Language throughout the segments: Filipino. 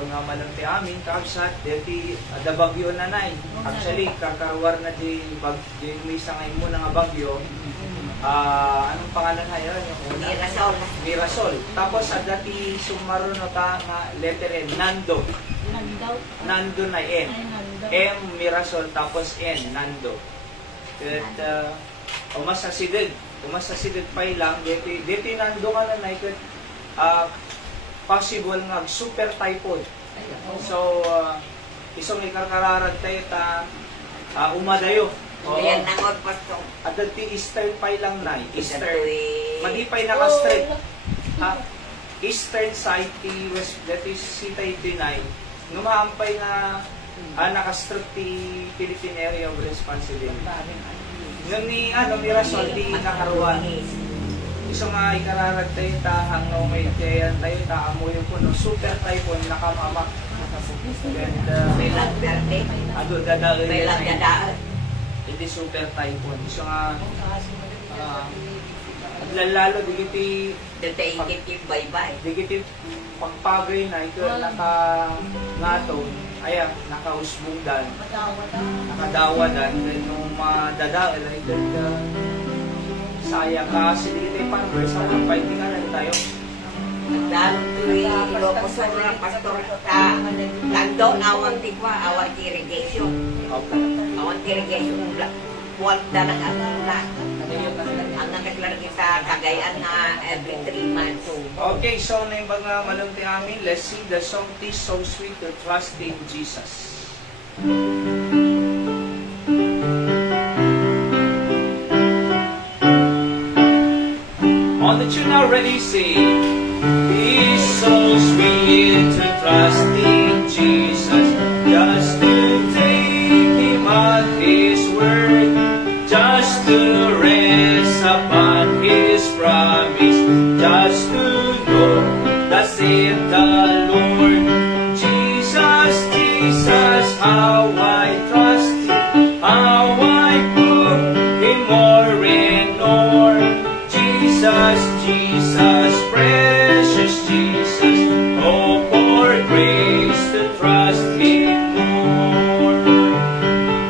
nga manunti amin, kaabsat, deti ada bagyo na nay. Actually, kakarwar na di misa ngayon mo nga bagyo. Anong pangalan na yun? Mirasol. Mirasol. Tapos ada ti sumaro no ta nga letter N, Nando. Nando na N. M, Mirasol, tapos N, Nando. At umasasidid pa lang, deti Nando ka na nay, possible nga super typhoid. So, isang ikarkararag tayo ta umadayo. Yan na nga, Pastor. At ti eastern pa lang na. Eastern. Madipay naka-straight. Eastern side ti west, that is C-39. Numaampay na naka-straight ti Philippine Area of Responsibility. Nung ni Mirasol, di nakaruan. Isang nga ikararag tayo ta hanggang may kayan tayo ta amoy po no super typhoon nakamamak. May lagdarte. Ado dadaan. May lagdadaan. Hindi super typhoon. Isang nga lalo digiti Dito ikit bye-bye. digiti pagpagay na ito naka-ngaton ayan nakausbungdan nakadawadan then nung madadaan ay sayang kasi digiti farmers sa fighting na tayo. Dahil tuloy Ilocosur na Pastor ta Tando awan tigwa awan irrigation. Awan irrigation buwan dalang ang naglalagay sa Cagayan na every 3 months. Okay, so na yung mga malunti amin, let's sing the song "Tis So Sweet to Trust in Jesus." On the tune now, ready, sing. Tis so sweet to trust in Jesus, just to take Him at His word, just to rest upon His promise, just to know that saith the Lord. Jesus, Jesus, how I trust Him, how I prove Him more and more. Jesus, Jesus, precious Jesus, oh, for grace to trust Him more.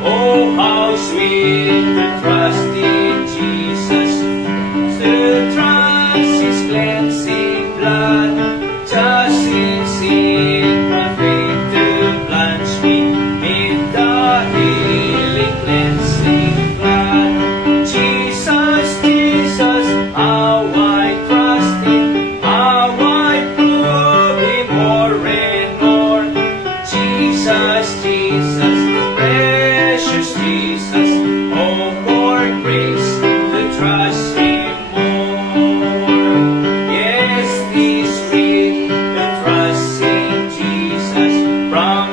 Oh, how sweet to trust in Jesus, to trust His cleansing blood, just in simple faith to plunge me in the healing cleansing blood. Jesus, Jesus, how I trust Him, how I prove Him more and more. Jesus, Jesus, precious Jesus, oh, for grace to trust Him more. Yes, tis sweet to trust in Jesus, from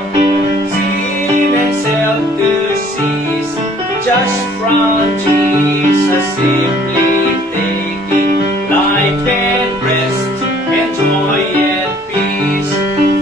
sin and self to cease, just from Jesus simply taking life and rest and joy and peace.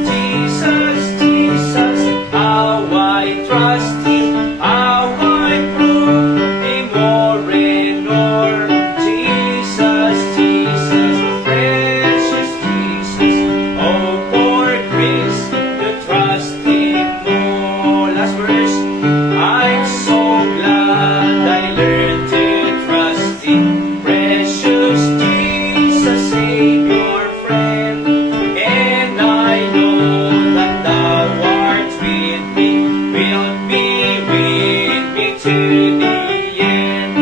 Jesus, Jesus, how I trust Him, how I prove Him more and more. Jesus, Jesus, precious Jesus, oh, for grace to trust Him more. Last verse. I'm so glad I learned to trust Him, precious Jesus, Savior, friend. And I know that Thou art with me, will be with me to the end.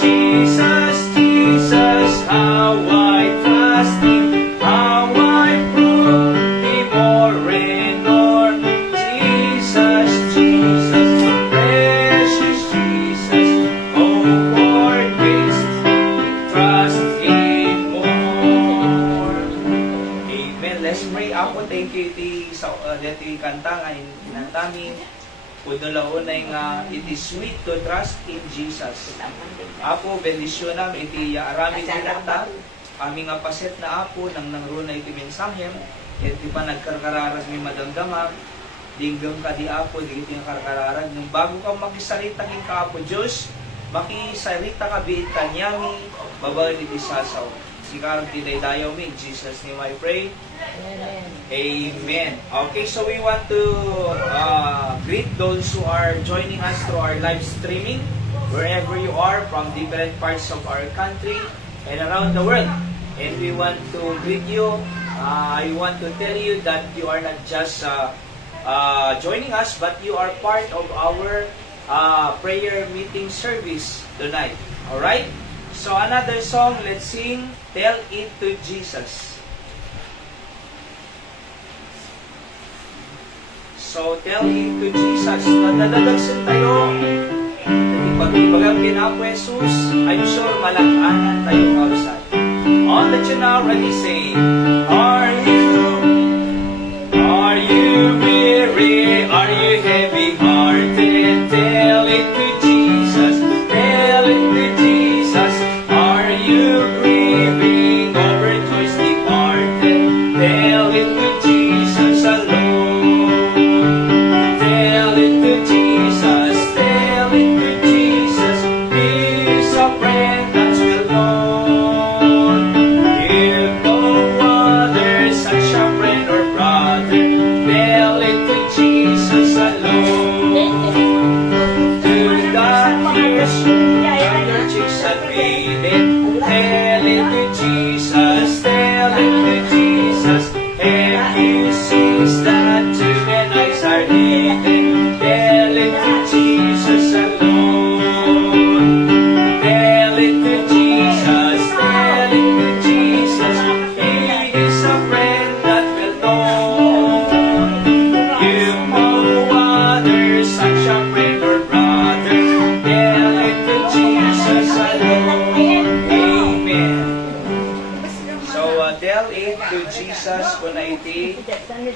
Jesus, Jesus, how I trust Him, how I prove Him more and more. Jesus, Jesus, precious Jesus, oh, for grace, trust Him more. Amen. Let's pray. Apo, thank you iti kanta nga inantami. Pudulaunay nga iti sweet to trust in Jesus. Apo, bendisyon namin iti arami dinata. Kami nga paset na Apo nang nangruna iti mensahem. Iti pa nagkarkararag ni madamdamag. Dinggam ka di Apo, di iti nga karkararag. Nung bago ka makisalita ka Apo Diyos, makisarita ka biit kanyami, babae iti sasaw. Si Carl Dinaydayaw me. In Jesus' name I pray. Amen. Okay, so we want to greet those who are joining us through our live streaming, wherever you are, from different parts of our country and around the world. And we want to greet you. I want to tell you that you are not just joining us, but you are part of our prayer meeting service tonight. Alright? So another song, let's sing, Tell It to Jesus. So, tell it to Jesus. Nadadagsan tayo. Pag-ibagang pinapo Jesus, I'm sure malakanan tayo kausan. All that you now ready say, Are you weary? Are you heavy-hearted? Tell it to Jesus. Tell it to Jesus. Are you grieving over joys departed? Tell it to Jesus alone.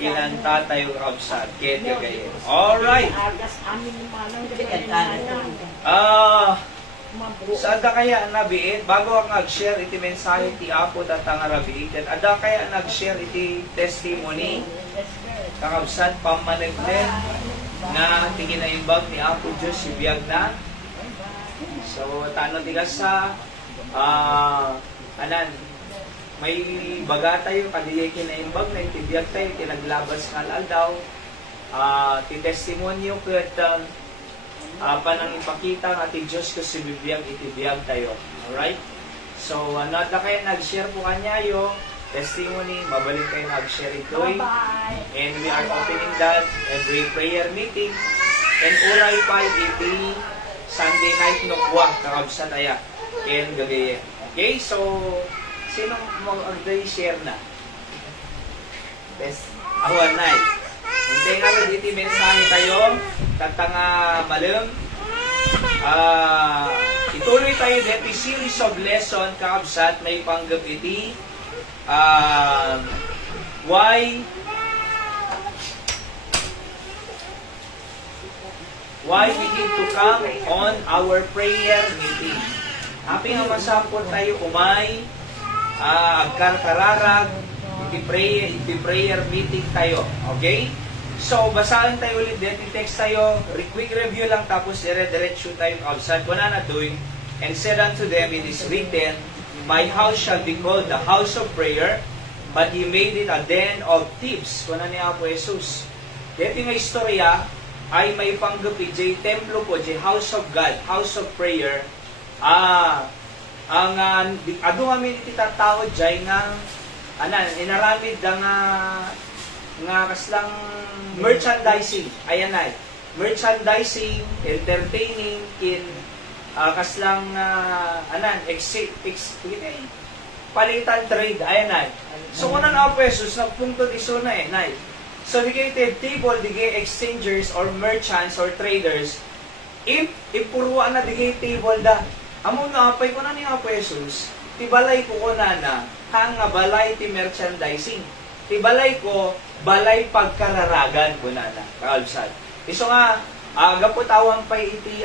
Kinanta tayo kausap. Alright. Sa kaya nabiit, bago ang nag-share iti mensahe ti Apo datang arabiit, ada kaya nag-share iti testimony kakabsat pamanagnen na tingin na imbag ni Apo Diyos si biyag na. So, tanong tiga sa may baga tayo, kadiyay kinaimbag na itibiyag tayo, kinaglabas nga daw. Ti testimonyo kat panang ipakita nga ti Diyos ko si bibiyag, itibiyag tayo. Alright? So, nata kayo nag-share po kanya yung testimony, babalik kayo nag-share ito. And we are opening that every prayer meeting. And uray pa iti Sunday night nukwa, kakabsa tayo. And gabi. Okay, so, sino mag-share na? Best. Awan na eh. Hindi nga rin iti mensahe tayo. Tatanga malam. Ituloy tayo dito series of lesson kakabsat may panggap iti why we need to come on our prayer meeting. Happy nga masampot tayo umay agkarkararag iti prayer meeting tayo. Okay? So, basahin tayo ulit din. Text tayo. Quick review lang tapos dire-diretso tayo outside. Wala na doing. And said unto them, it is written, My house shall be called the house of prayer, but ye made it a den of thieves. Kuna ni Apo Jesus. Dito nga istorya ay may panggapi jay templo po, jay house of God, house of prayer. Ang ado kami itatawad jay nga inaramid nga kaslang merchandising. Ayan ay. Merchandising, entertaining, kaslang palitan trade. Ayan ay. So kung na pesos, nagpunto diso na eh. Nay. So dedicated table, digay exchangers or merchants or traders, ipuruan na digay table da. Among napay ko na ni pesos, tibalay ko na kang nga balay ti merchandising. Tibalay ko, balay pagkararagan ko na kaalsad. Iso nga, gaputawang pa iti,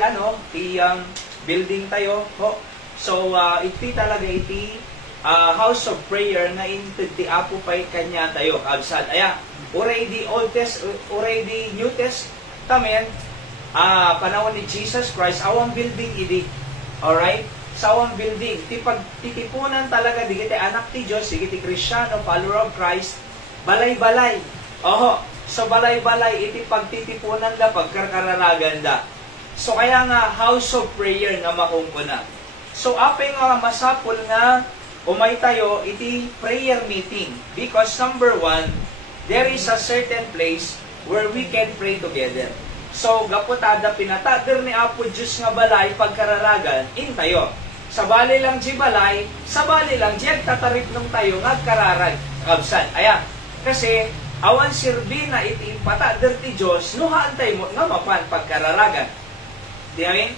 building tayo. Ho. So, iti talaga iti house of prayer na ti Apo pa'y kanya tayo, kaalsad. Aya, already New Testament, panahon ni Jesus Christ, awang building idi. Alright? sa awang building. Ti pagtitipunan talaga, di kiti anak ti Diyos, di kiti Kristyano, follower of Christ, balay-balay. Oho, so balay-balay, iti pagtitipunan da, pagkarkararagan da. So kaya nga, house of prayer nga makungkuna. So apay nga masapul nga, umay tayo, iti prayer meeting. Because number one, there is a certain place where we can pray together. So, gaputada pinatader ni Apo Diyos nga balay pagkararagan, in tayo. Sa bali lang di balay, sa bali lang di agtatarip nung tayo nga kararag, kabsan. Ayan, kasi awan sirbi na iti patader ti Diyos, nuhaantay mo nga mapan pagkararagan. Di amin?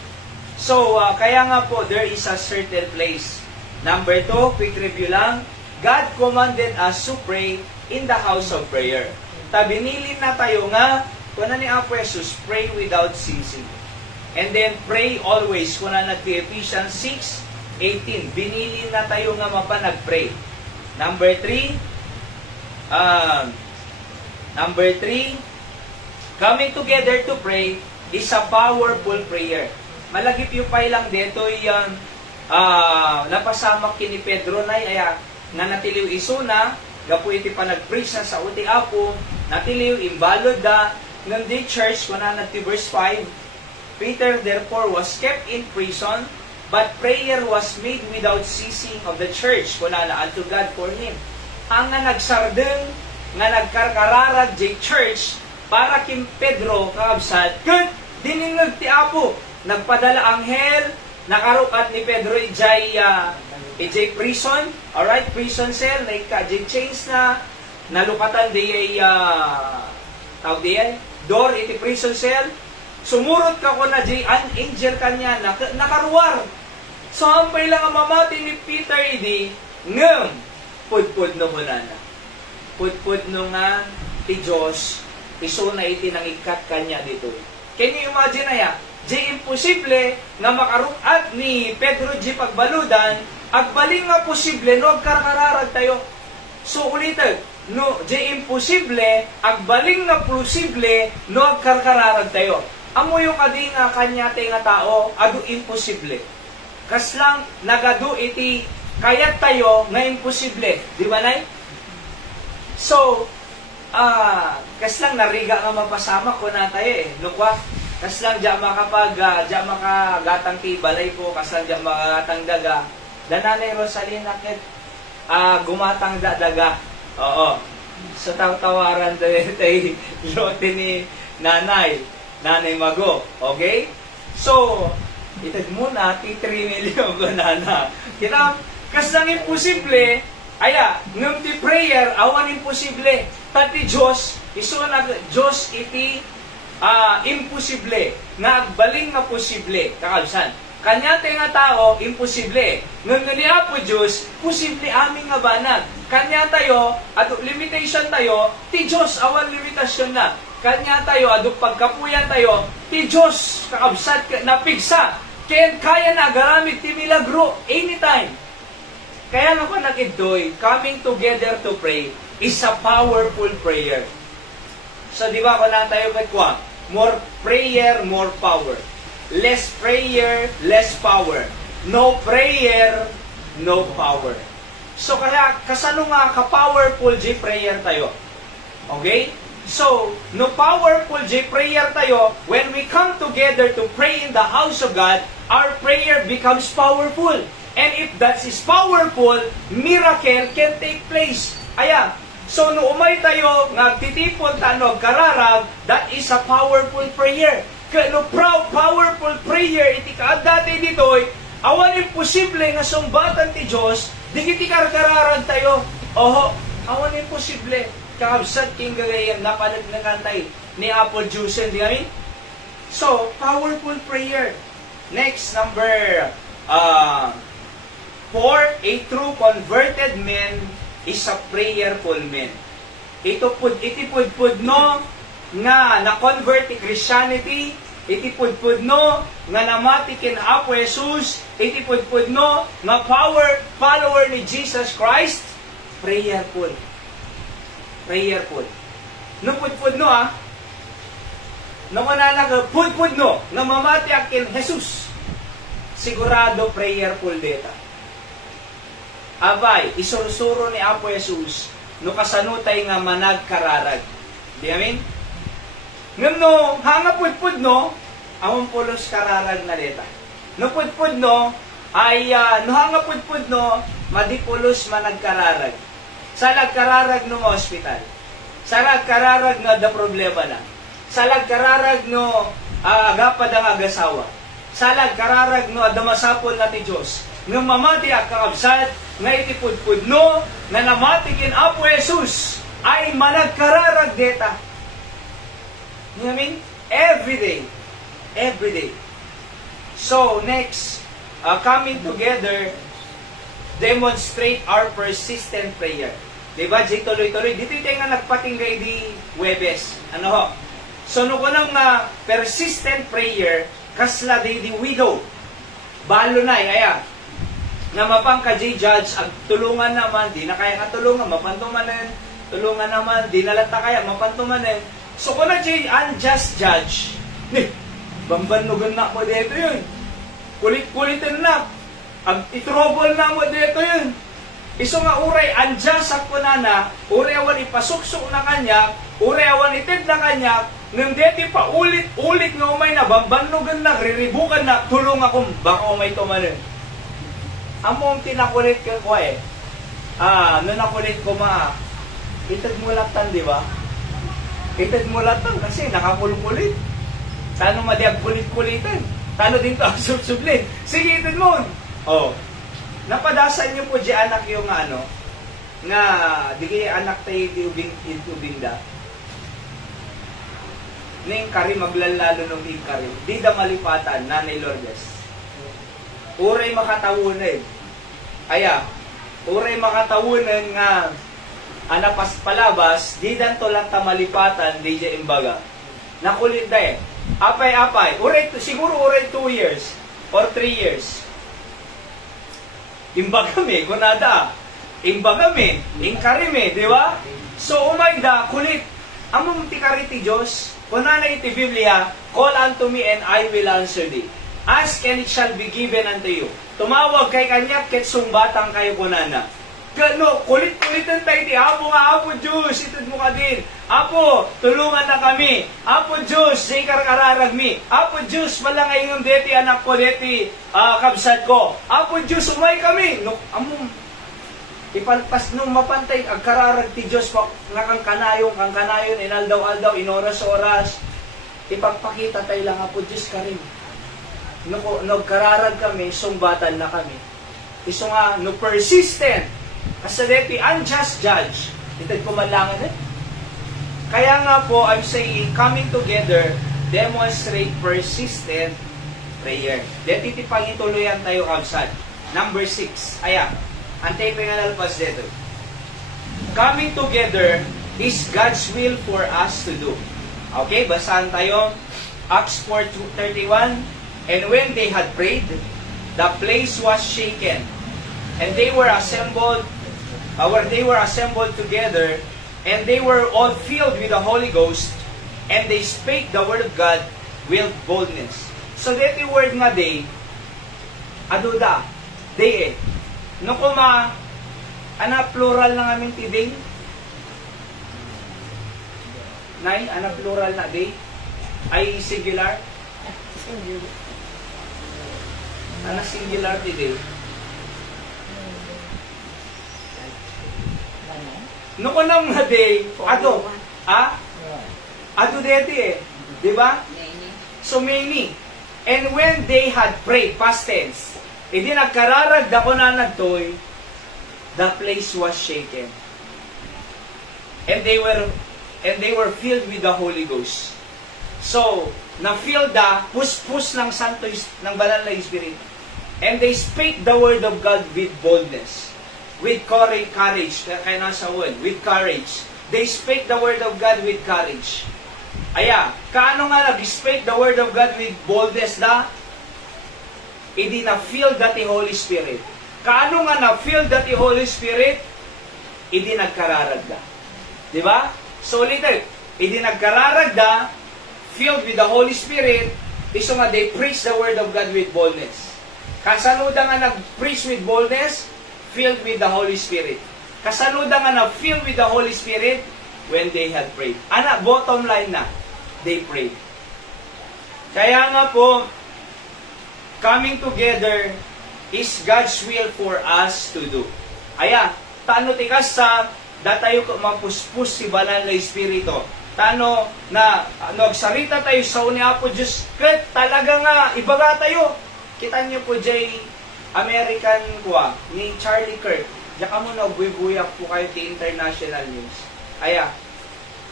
So, kaya nga po, there is a certain place. Number 2, quick review lang. God commanded us to pray in the house of prayer. Binilin na tayo nga, kuna ni Apo Jesus, pray without ceasing. And then, pray always. Kuna na Ephesians 6:18. Binilin na tayo nga mapanag-pray. Number 3, coming together to pray is a powerful prayer. Malagip yung pay lang dito yung napasamak kini Pedro na aya nga natiliw isuna, gapu iti panag-preach na sa uti Apo, natiliw imbalod da, ng the church, kuna na verse 5, Peter therefore was kept in prison, but prayer was made without ceasing of the church, kuna na unto God for him. Ang nga nagsardeng, nga nagkarkararag di church, para kim Pedro kaabsat, good, diningag ti Apo, nagpadala anghel, nakarukat ni Pedro ijay prison, alright, prison cell, na ijay chains na, nalukatan di tawag di door iti prison cell, sumurot ka ko na di an angel kanya, nakaruwar. So, ampay lang ang mamati ni Peter idi, ngem, pudpud no hunana. Pudpud no nga, ti Diyos, iso na iti nang ikat kanya dito. Can you imagine na ya? Di imposible nga makarukat ni Pedro di pagbaludan, agbaling nga posible no agkarkararag tayo. So ulitin, no, di imposible, agbaling nga posible no agkarkararag tayo. Amo yung adi nga kanya tayo nga tao, adu imposible. Kas lang nagadu iti kayat tayo nga imposible. Di ba nay? So, kas lang nariga nga mapasama ko na tayo eh. No kwa? Kas lang dya makagatang ti balay ko, kas lang dya makagatang daga. Dananay Rosalina ket gumatang daga. Oo. So tawaran tayo lote ni nanay Mago. Okay? So, itag muna, ti 3 million ko nana. Kita, kas lang imposible, aya, ngam ti prayer, awan imposible. Tati Diyos, iso na Diyos iti imposible. Nagbaling na posible. Kakalsan. Kanya tayo nga tao, imposible. Ngam ni Apo Diyos, posible aming nga banag. Kanya tayo, at limitation tayo, ti Diyos, awan limitasyon na. Kanya tayo, aduk pagkapuyan tayo, ti Diyos, kakabsat, napigsa, kaya na, garamit ti milagro, anytime. Kaya nga pa nag-enjoy, coming together to pray is a powerful prayer. So, di ba, kung na tayo magkwa, more prayer, more power. Less prayer, less power. No prayer, no power. So, kaya, kasano nga ka-powerful di prayer tayo? Okay? So, no powerful di prayer tayo, when we come together to pray in the house of God, our prayer becomes powerful. And if that is powerful, miracle can take place. Ayan. So, no umay tayo, nagtitipon tanog kararag, that is a powerful prayer. No powerful prayer, iti kaadati ditoy, awan imposible nga sumbatan ti Diyos, di kiti kararag tayo. Oho, awan imposible. Kakabsat king gagayan, napalag na kantay ni Apple Juice, di amin? So, powerful prayer. Next, number 4, a true converted man is a prayerful man. Iti pudpud no, nga na-convert ti Christianity, iti pudpud no, nga namati kin Apo Jesus, iti pudpud no, nga follower ni Jesus Christ, prayerful. Prayerful. No pudpud no No mananaga pudpud no, nga mamati akin Jesus. sigurado prayerful data. Abay, isursuro ni Apo Jesus, no kasanutay nga manag kararag. Di amin? Ngam no, hanga pudpud no, amon pulos kararag na deta. No pudpud no, ay no hanga pudpud no, madipulos managkararag. Sa nagkararag no hospital. Sa nagkararag no da problema na. Sa nagkararag no agapad ang agasawa. Sa nagkararag no adamasapol na ti Diyos. Nga mamati ang kakabsat, nga itipudpud no, nga namatikin Apo Jesus, ay managkararag deta. You know what I mean? Every day. Every day. So, next, coming together, demonstrate our persistent prayer. Diba? Di tuloy-tuloy. Dito tayo nga nagpatinggay di Webes. Ano ho? So, nung unang persistent prayer, kasla di widow. Balo na aya. Nga mapang ka judge, ag tulungan naman, di na kaya katulungan, mapantumanin, tulungan naman, di nalata kaya, mapantumanin. So, kung na unjust judge, bambanugan na mo dito yun. Kulit-kulitin na. Ang itrobol na mo dito yun. Iso nga uray, unjust ako na, uray awan ipasuksok na kanya, uray awan itid na kanya, nang deti pa ulit-ulit nga umay na, bambanugan na, riribukan na, tulong akong baka umay tumanin. Among tinakulit ko nakulit ko itid mo latan, di ba? Itid mo latan kasi nakakulkulit. Tano madiag kulit-kulitan. Tano din to ang subsublin. Sige, itid mo. Oh. Napadasan niyo po di anak yung nga di kaya anak tayo di ubinda. Ning kari maglalalo nung kari. Di da malipatan, Nanay Lourdes. Uray makatawunan. Aya, uray makatawunan nga anapas palabas, di dan to lang tamalipatan, di dya imbaga. Nakulit da eh. Apay-apay. Siguro uray 2 years or 3 years. Imbaga me, kunada. Imbaga me, ingkari me, di ba? So, umay da, kulit. Among tikari ti Diyos, kunana iti Biblia, call unto me and I will answer thee. Ask and it shall be given unto you. Tumawag kay kanya, ket sumbatang kayo kunana. Kano, kulit-kulitan tayo di, Apo nga, Apo Diyos, itid mo ka din. Apo, tulungan na kami. Apo Diyos, say kararag mi. Apo Diyos, malangay yung deti anak ko, deti kabsat ko. Apo Diyos, umay kami. No, among, ipalpas nung mapantay, ang kararag ti Diyos, nga kang kanayon, inaldaw-aldaw, inoras-oras. Ipagpakita tayo lang, Apo Diyos ka rin. No kararag kami, sumbatan na kami. Iso nga, no persistent. Kasi deti, unjust judge. Itag kumalangan eh. Kaya nga po, I'm saying, coming together, demonstrate persistent prayer. Deti ti pangituloyan tayo kabsat. Number 6. Aya, antay pa nga nalpas dito. Coming together is God's will for us to do. Okay, basahan tayo. Acts 4:31. And when they had prayed, the place was shaken. And they were assembled together, and they were all filled with the Holy Ghost, and they spake the word of God with boldness. So that the word nga day, aduda, day eh. No kuma, plural na aming tibing? Nay, plural na day? Ay singular? Singular today. No ko nang day, ato deti eh. Di ba? So many. And when they had prayed, past tense, hindi nagkararag da ko na nagtoy, the place was shaken. And they were filled with the Holy Ghost. So, na-filled puspus ng Santo, ng Banal na Spirit. And they spake the word of God with boldness. With courage, kaya nasa word, with courage. They spake the word of God with courage. Aya, kaano nga nag-spake the word of God with boldness da? Hindi na-feel that the Holy Spirit. Kaano nga na-feel that the Holy Spirit? Hindi nagkararag da. Diba? So ulitin, hindi nagkararag da, filled with the Holy Spirit, iso nga they preach the word of God with boldness. Kasanuda nga nag-preach with boldness, filled with the Holy Spirit. Kasanuda nga na-filled with the Holy Spirit when they had prayed. Ana, bottom line na, they prayed. Kaya nga po, coming together is God's will for us to do. Aya, tano tikas sa datayo ko mapuspus si banal na Espiritu. Tano na nagsarita tayo sa unia po Diyos, kat talaga nga ibaga tayo. Kita niyo po jay American kuha ni Charlie Kirk. Diyan ka muna bubuyak po kayo ti international news. Aya.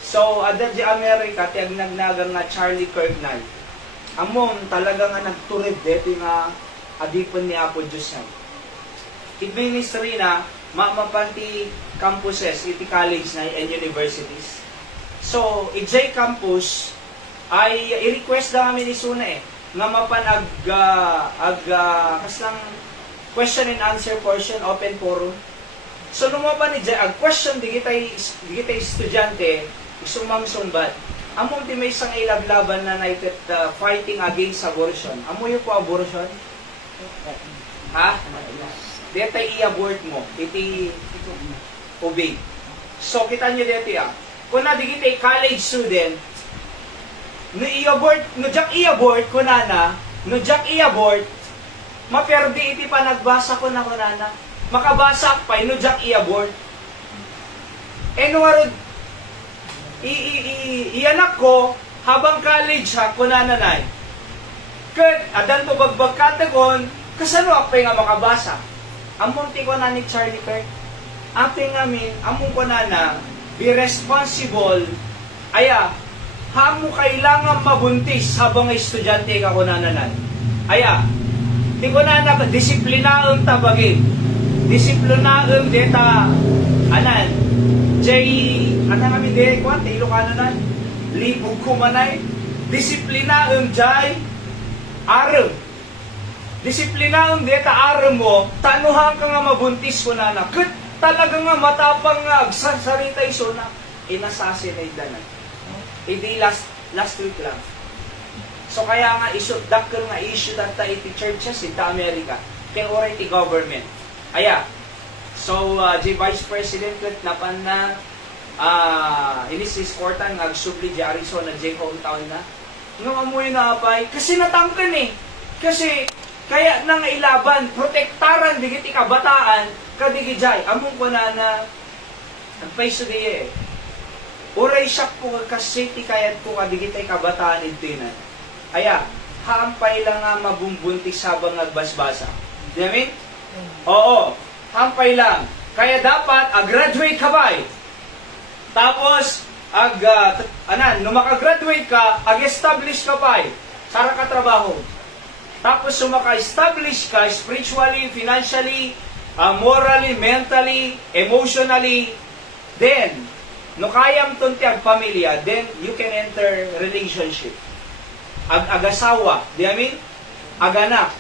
So, ada di Amerika, tiyag nagnagang nga Charlie Kirk na. Amon talaga nga nagturid dito nga adipon ni Apo Diyos yan. It ministry na mamapanti campuses, iti college na and universities. So, ijay campus ay i-request na kami ni Suna nga mapan kaslang question and answer portion, open forum. So, nung mapan ijay, question di kita'y estudyante, isumang sumbat. Among di may isang ilablaban na naitit fighting against abortion. Amo yung po abortion? Ha? Dito i-abort mo. Iti obey. So, kita nyo dito ya. Kung na di kita college student, no jak i-abort, kunana, no jak i-abort, maperdi iti pa nagbasa ko na kunana. Makabasa pa, no jak i-abort. No warod, ianak ko, habang college ha, kunananay. Kat, adan to bagbag katagon, kasano apay nga makabasa? Among ti ko na ni Charlie Kirk, apay ngamin, among ko na be responsible, aya, hamo kailangan mabuntis habang estudyante ka kunananay. Aya, ti ko na disiplinaon tabagin. Disiplinaon deta, anan, jay, anan kami de, kwante, Ilocano na, libog kumanay, disiplinaon jay, arem. Disiplinaon deta arem mo, tanuhan ka nga mabuntis ko na na. Kat talaga nga matapang nga agsasarita iso na inassassinate na. Hindi last week lang. So kaya nga dakkel nga issue data iti churches ita Amerika. Kaya ora iti government. Aya. So J. Vice President kat napan na inisis kortan nga agsubli di Arizona J. hometown na. Nga amoy na apay kasi natangkan eh. Kasi kaya nang ilaban, protektaran digiti kabataan, kadigijay, among ko na nagpaiso diye. Uray siya po kasiti kayat ko kadigitay kabataan itinan. Aya, hampay lang nga mabumbuntis habang nagbasbasa. Di amin? Oo, hampay lang. Kaya dapat, graduate ka ba eh? Tapos, nung makagraduate ka, establish ka pa eh. Sara ka trabaho. Tapos sumaka-establish ka spiritually, financially, morally, mentally, emotionally, then, no kayam tunti ag pamilya, then you can enter relationship. Ag-agasawa, di amin? Aganak.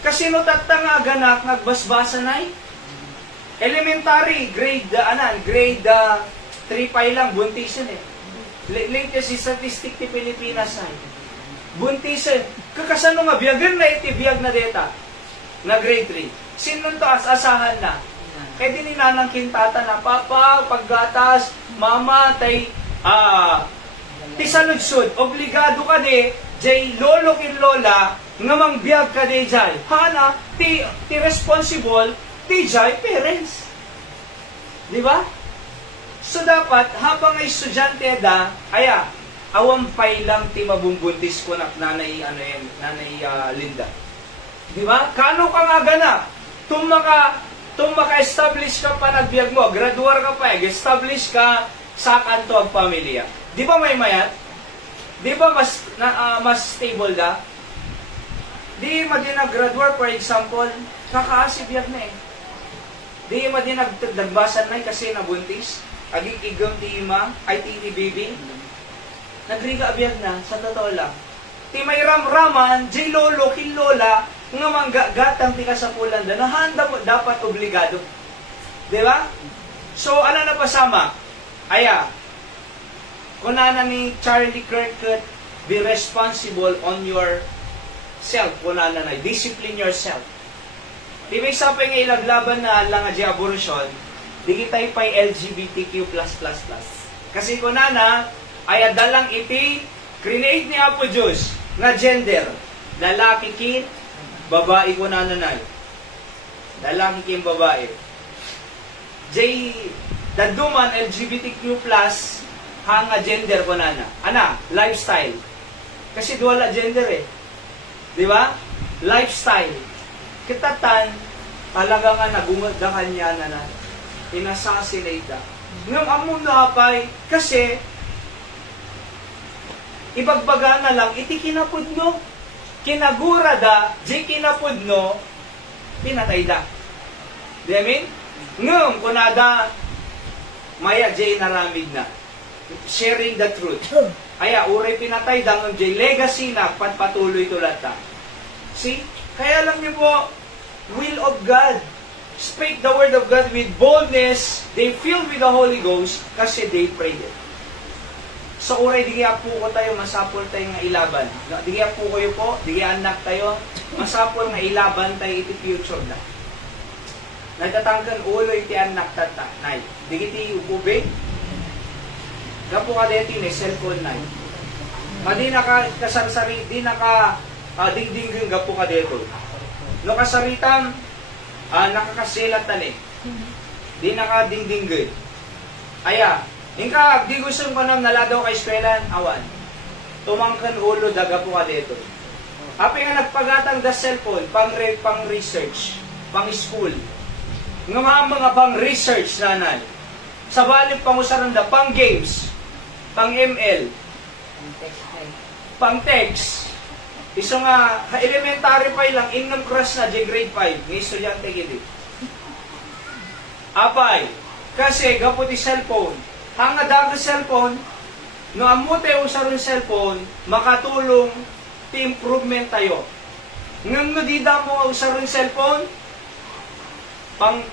Kasi no tatang aganak, nagbasbasa na elementary, grade 3 pa lang, buntisan eh. Latest statistic ti Pilipinas ay. Buntisan. Kakasano nga, biyagan na iti biyag na deta. Na grade 3. Sinun to asahan na. Kaya din ninanang kintata na, Papa, paggatas, Mama, tay, ti saludsud, obligado ka de, jay lolo kin lola, nga mang biyag ka de jay. Hana, ti responsible, ti jay parents. Di ba? So dapat, habang ay estudyante da, aya, awampay lang ti mabumbuntis ko na nanay Linda. Di ba? Kano ka nga gana? Maka-establish ka pa nagbiag mo, graduar ka pa establish ka sa kanto ang pamilya. Di ba may mayat? Di ba mas stable da? Di ma din nag-graduar, for example, kakaasibiyag na eh. Di ma din nagdagbasan na kasi nabuntis. Agigigam ti ima, ay ti baby. Nagriga abiyag na, sa totoo lang. Ti may ramraman, jay lolo, kilola, nga manggatang ti kasapulan da, nahanda mo, dapat obligado. Di ba? So, ano na pasama? Aya, kunana ni Charlie Kirk, be responsible on yourself. Kunana na, discipline yourself. Di may sapay nga ilaglaban na lang nga di abortion, di kita'y pa'y LGBTQ+++. Kasi ko na, ay adalang iti, create ni Apo Diyos, nga gender, lalaki kin, babae ko na nanay. Lalaki kin babae. Jay, daduman LGBTQ+, hanga gender ko na. Ana, lifestyle. Kasi wala gender eh. Di ba? Lifestyle. Kitatan, talaga nga nagumadahan niya na inassassinate da. Ngam among napay, kasi ibagbaga na lang, iti kinapudno. Kinagura da, di kinapudno, pinatay da. Di amin? Ngam, kunada, maya jay naramid na. Sharing the truth. Aya, uray pinatay da, ng jay legacy na, patpatuloy tulat da. See? Kaya lang niyo po, will of God. Speak the word of God with boldness. They filled with the Holy Ghost kasi they prayed it. So, uray, di kaya po ko tayo, masapol tayo nga ilaban. Di kaya po kayo po, di kaya anak tayo, masapol nga ilaban tayo iti future na. Nagtatangkan ulo iti anak tata. Nay, di kiti ububig. Gapo ka dito ni cellphone na. Madi na ka kasarsari, di na ka dingding gapo ka dito. No kasaritan, nakakasilatan eh. Di na ka dingding. Aya, ingka, di gusto ko nang naladaw kay eskwelahan, awan. Tumangkan ulo, daga po ka dito. Api nga nagpagatang the cellphone, pang research, pang school. Nga mga pang research nanan. Sa balip pang usaranda, pang games, pang ML, pang text. Iso nga, elementary pa lang, innong crush na, grade 5, ng estudyante gini. Apay, kasi gaputi cellphone, hanga daga cellphone, no amute usaron cellphone, makatulong ti improvement tayo. Ngam no di da mo usaron cellphone, pang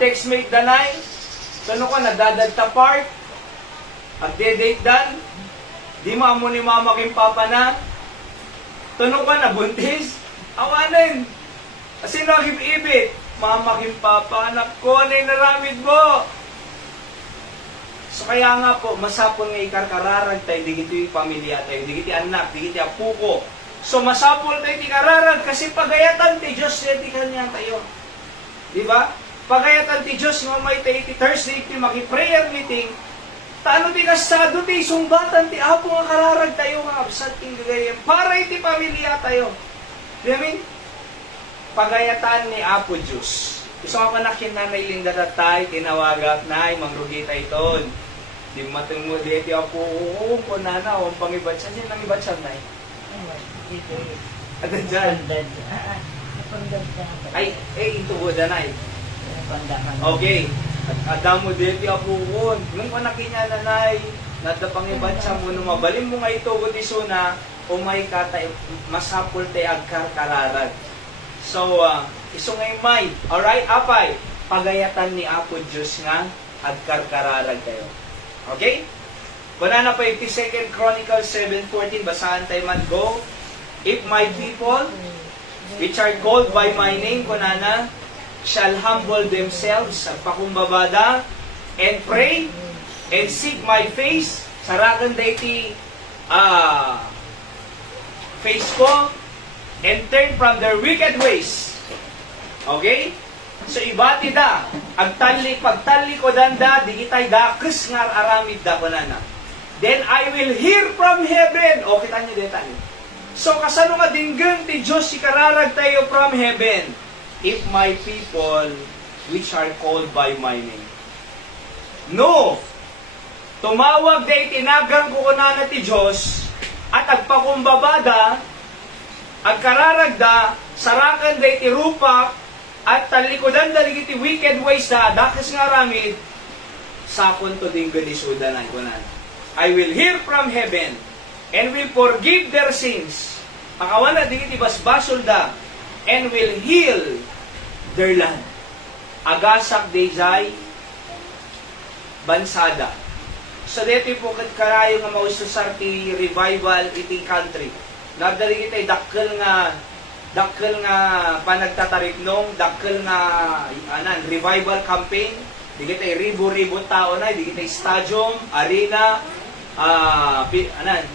textmate danay, sano ka nadadagta part, agde-date dan, di mo ni mama kim papa na, tanong ka na buntis, awanin, kasi nagib-ibit, mama kim papa, anak ko, anay naramid mo. So kaya nga po, masapon nga ikarkararag tayo, di kiti pamilya tayo, di kiti anak, di kiti apuko. So masapon tayo ikararag, kasi pagayatan ti Diyos, di kanya tayo. Diba? Pagayatan ti Diyos, nga may tayo iti Thursday, iti maki-prayer meeting, taano ti kasado ti sumbatan ti apo nga kararag tayo nga absent ing gagayam, para iti pamilya tayo. Di amin? Pagayatan ni Apo Diyos. Gusto ka pa nakin na may linda tatay, tinawagak na, mangrugi tayo ton. Di matang mo, di iti apo, ko nana, o pangibat siya, siya nangibat siya na At dyan. Ay, ito ko danay. Okay. At adamo dito apo ko. Nung panakin niya nanay, nadapangibat siya mo, mabalim mo nga ito, kundi suna, umay ka tayo, masapol tayo agkarkararag. So, iso ngay may, alright, apay, pagayatan ni Apo Diyos nga, agkarkararag tayo. Okay? Kuna na pa 2 Chronicles 7:14, basahan tayo man, go. If my people, which are called by my name, kuna na, shall humble themselves, pakumbabada, and pray, and seek my face, saragan dayti, face ko, and turn from their wicked ways. Okay? So, ibati da, pagtali ko danda, di kitay da, kris ngar aramid da ko na. Then I will hear from heaven. O, kita nyo dito. So, kasano nga dinggan ti Diyos si kararag tayo from heaven? If my people, which are called by my name. No! Tumawag da itinagang ko na ti Diyos, at agpakumbabada, agkararagda, sarakan da iti rupak, at talikodan dalig iti wicked ways da, dakas nga ramid, sakon to dinggan isudanan ko na. I will hear from heaven, and will forgive their sins. Pakawan na iti basbasol da, and will heal their land. Agasak dayjay bansada. So dito po karayo nga maususar ti revival iti country. Nagdali kita dakkel nga dakkel nga panagtatariknong, dakkel nga revival campaign, di kita ribo-ribo tao na, di kita stadium, arena,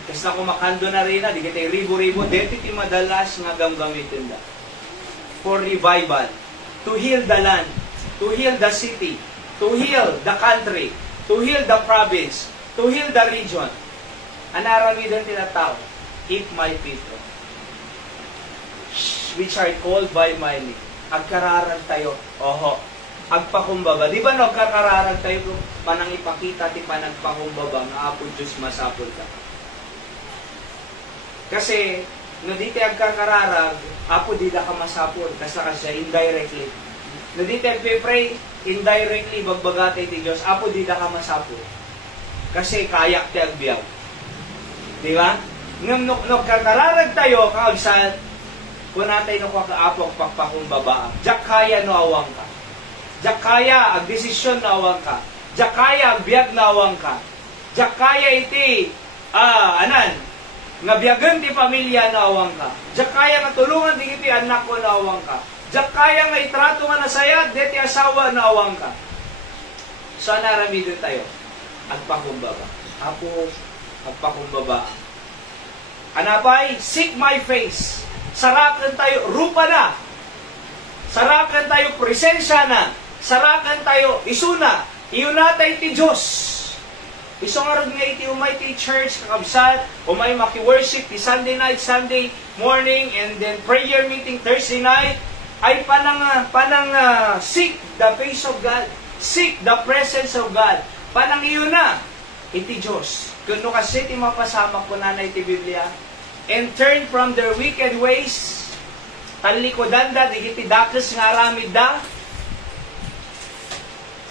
kasi na kumakando na rin na, di kita ribo-ribo, dito ti madalas nga gamitin da. For revival, to heal the land, to heal the city, to heal the country, to heal the province, to heal the region. Anarami doon tinatao, if my people, which are called by my name, agkararan tayo, agpakumbaba. Di ba no, agkararan tayo kung panang ipakita, ti panagpakumbaba, nga apo Diyos masapol ka. Kasi, no di tayo agkakararag, apo di da ka masapol, kasi indirectly. No di tayo pray, indirectly, bagbagatay ti Diyos, apo di da ka masapol. Kasi kayak tayo agbiyaw. Di ba? No kakararag tayo, kaagsan, kung natay no kakaapong pakpakumbaba, jak kaya no awang ka. Jak kaya ag desisyon na awang ka. Jak kaya ag biyag na awang ka. Jak kaya iti nga biyagan ti pamilya na awang ka. Jak kaya nga tulungan di iti anak ko na awang ka. Jak kaya nga itrato nga nasayad deti asawa na awang ka. So naramidon tayo agpakumbaba. Apo agpakumbaba. Anapay, seek my face. Sarakan tayo, rupa na. Sarakan tayo, presensya na. Sarakan tayo, isuna. Iunatay ti Diyos. Isong arag nga iti umay ti church, kakabsat, umay maki-worship ti Sunday night, Sunday morning, and then prayer meeting Thursday night, ay panang seek the face of God. Seek the presence of God. Panang iuna, iti Diyos. Kuno kasi ti mapasama ko na iti Biblia, and turn from their wicked ways, talikodan da, digiti dakes nga aramid da,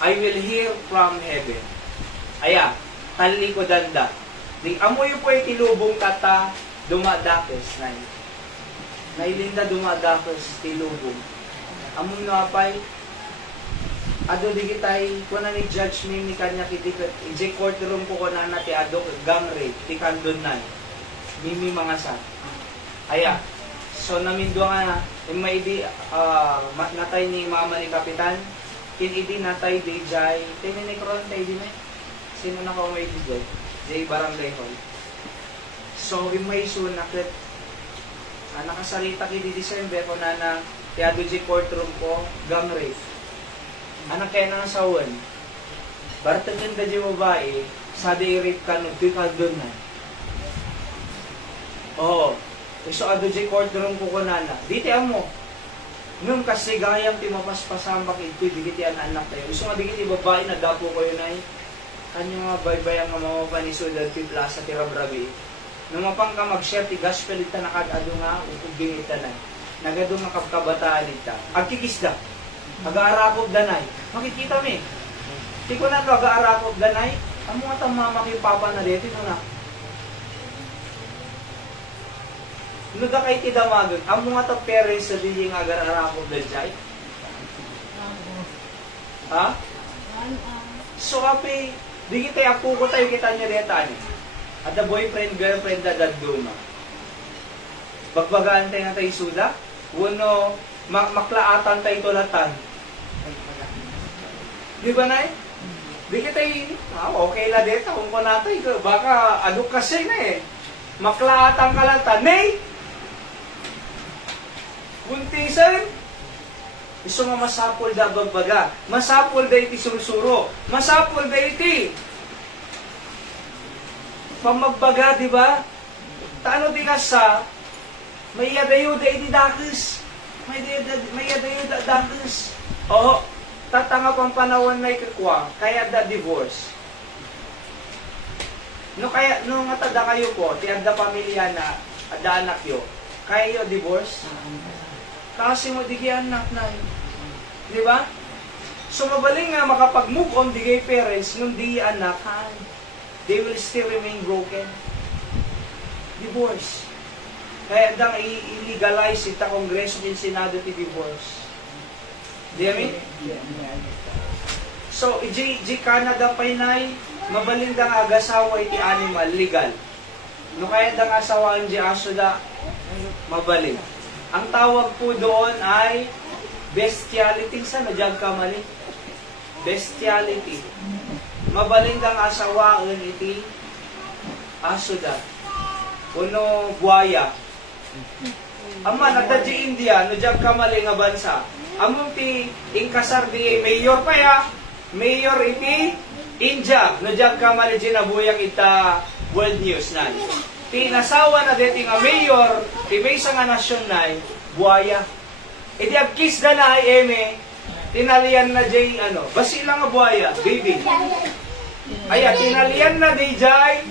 I will hear from heaven. Aya, talikodan da. Di amoy po itilubong kata, dumadakes na nailinda dumadakes tilubong. Among napay, ado di kitay, kung ni judge me ni kanya kiti, ije courtroom ko na ti ado gang rape, ti kandun na. Mimi mga sa. Aya. So namindo nga may di natay ni mama ni kapitan. Kin idi natay di jay. Tininekron tay di may. Sino na ko may di jay? Jay barangay hall. So may sunakit. Nakasarita ki di December ko na ti ado di courtroom ko gang rape. Anak kaya nang sawan. Bartengin da di babae sa di rape ka no doon na. Oo. So, ado di courtroom ko kunana. Diti mo. Nung kasi gayang ti mapaspasambak ito, digiti an anak tayo. Gusto nga digiti babae na dapo ko yun ay kanya nga baybayang nga mamapanisod at ti plaza ti rabrabi. Nung mapang ka mag-share ti gospel ita nakagado nga uging ita na. Nagado nga kapkabataan ita. Agkikisda. Aga-arakog danay. Makikita mi. Ti ko na to aga-arakog danay. Amo nga tamama kay papa na dito na. Nuda kay ti damagan, amo nga ta parents sa diyi nga agar-arakog da jay. Ha? So api, di kita ako ko tayo kita niya deta ni. At the boyfriend, girlfriend da daduma. Bagbagaan tayo na tayo suda, uno, maklaatan tayo tulatan. Di ba na Di kita okay la deta, kung kunatay ko, baka aduk kasi na maklaatan ka lang tanay. Buntisan. Gusto nga masapol da bagbaga. Masapol da iti sursuro. Masapol da iti pamagbaga, di ba? Taano di ka sa may yadayo da iti dakis. May yadayo da dakis. Oo. Tatanga pang panahon na ikakwa. Kaya da divorce. No nga tada kayo po, ti adda pamilya na, adda anak yo. Kaya yo divorce? Kasi mo digay anak na di ba? So mabaling nga makapag-move on digay parents nung di anak, they will still remain broken. Divorce. Kaya dang i-legalize ita Kongreso din Senado ti divorce. Di amin? So, Canada pa inay, mabaling dang agasawa iti animal, legal. No kaya dang asawaan di aso da, mabaling. Ang tawag po doon ay bestiality. Sa nadyag ka mali? Bestiality. Mabalindang asawaan iti asuda. Uno buaya. Ama, nagdadji India, nadyag ka mali nga bansa. Among ti ingkasar di mayor pa ya. Mayor iti India. Nadyag ka mali di nabuyang ita world news na. Tinasawa na deti nga mayor, ti may nga nasyon na, buaya. Iti abkis da na ay eme, tinalian na jay, basila nga buaya, baby. Aya, tinalian na di jay,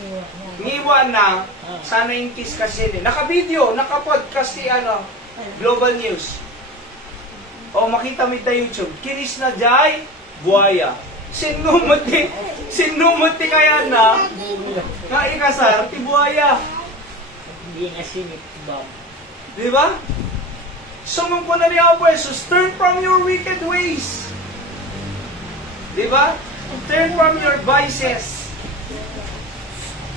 ngiwan na, sana yung kiss kasi ni. Naka-video, naka-podcast si Global News. O makita mo ita YouTube, kinis na jay, buaya. Sinumuti kaya na ikasar, ti buhaya. Hindi nga sinit, Bob. Di ba? Sumong po na niya po, Jesus, turn from your wicked ways. Di ba? Turn from your vices.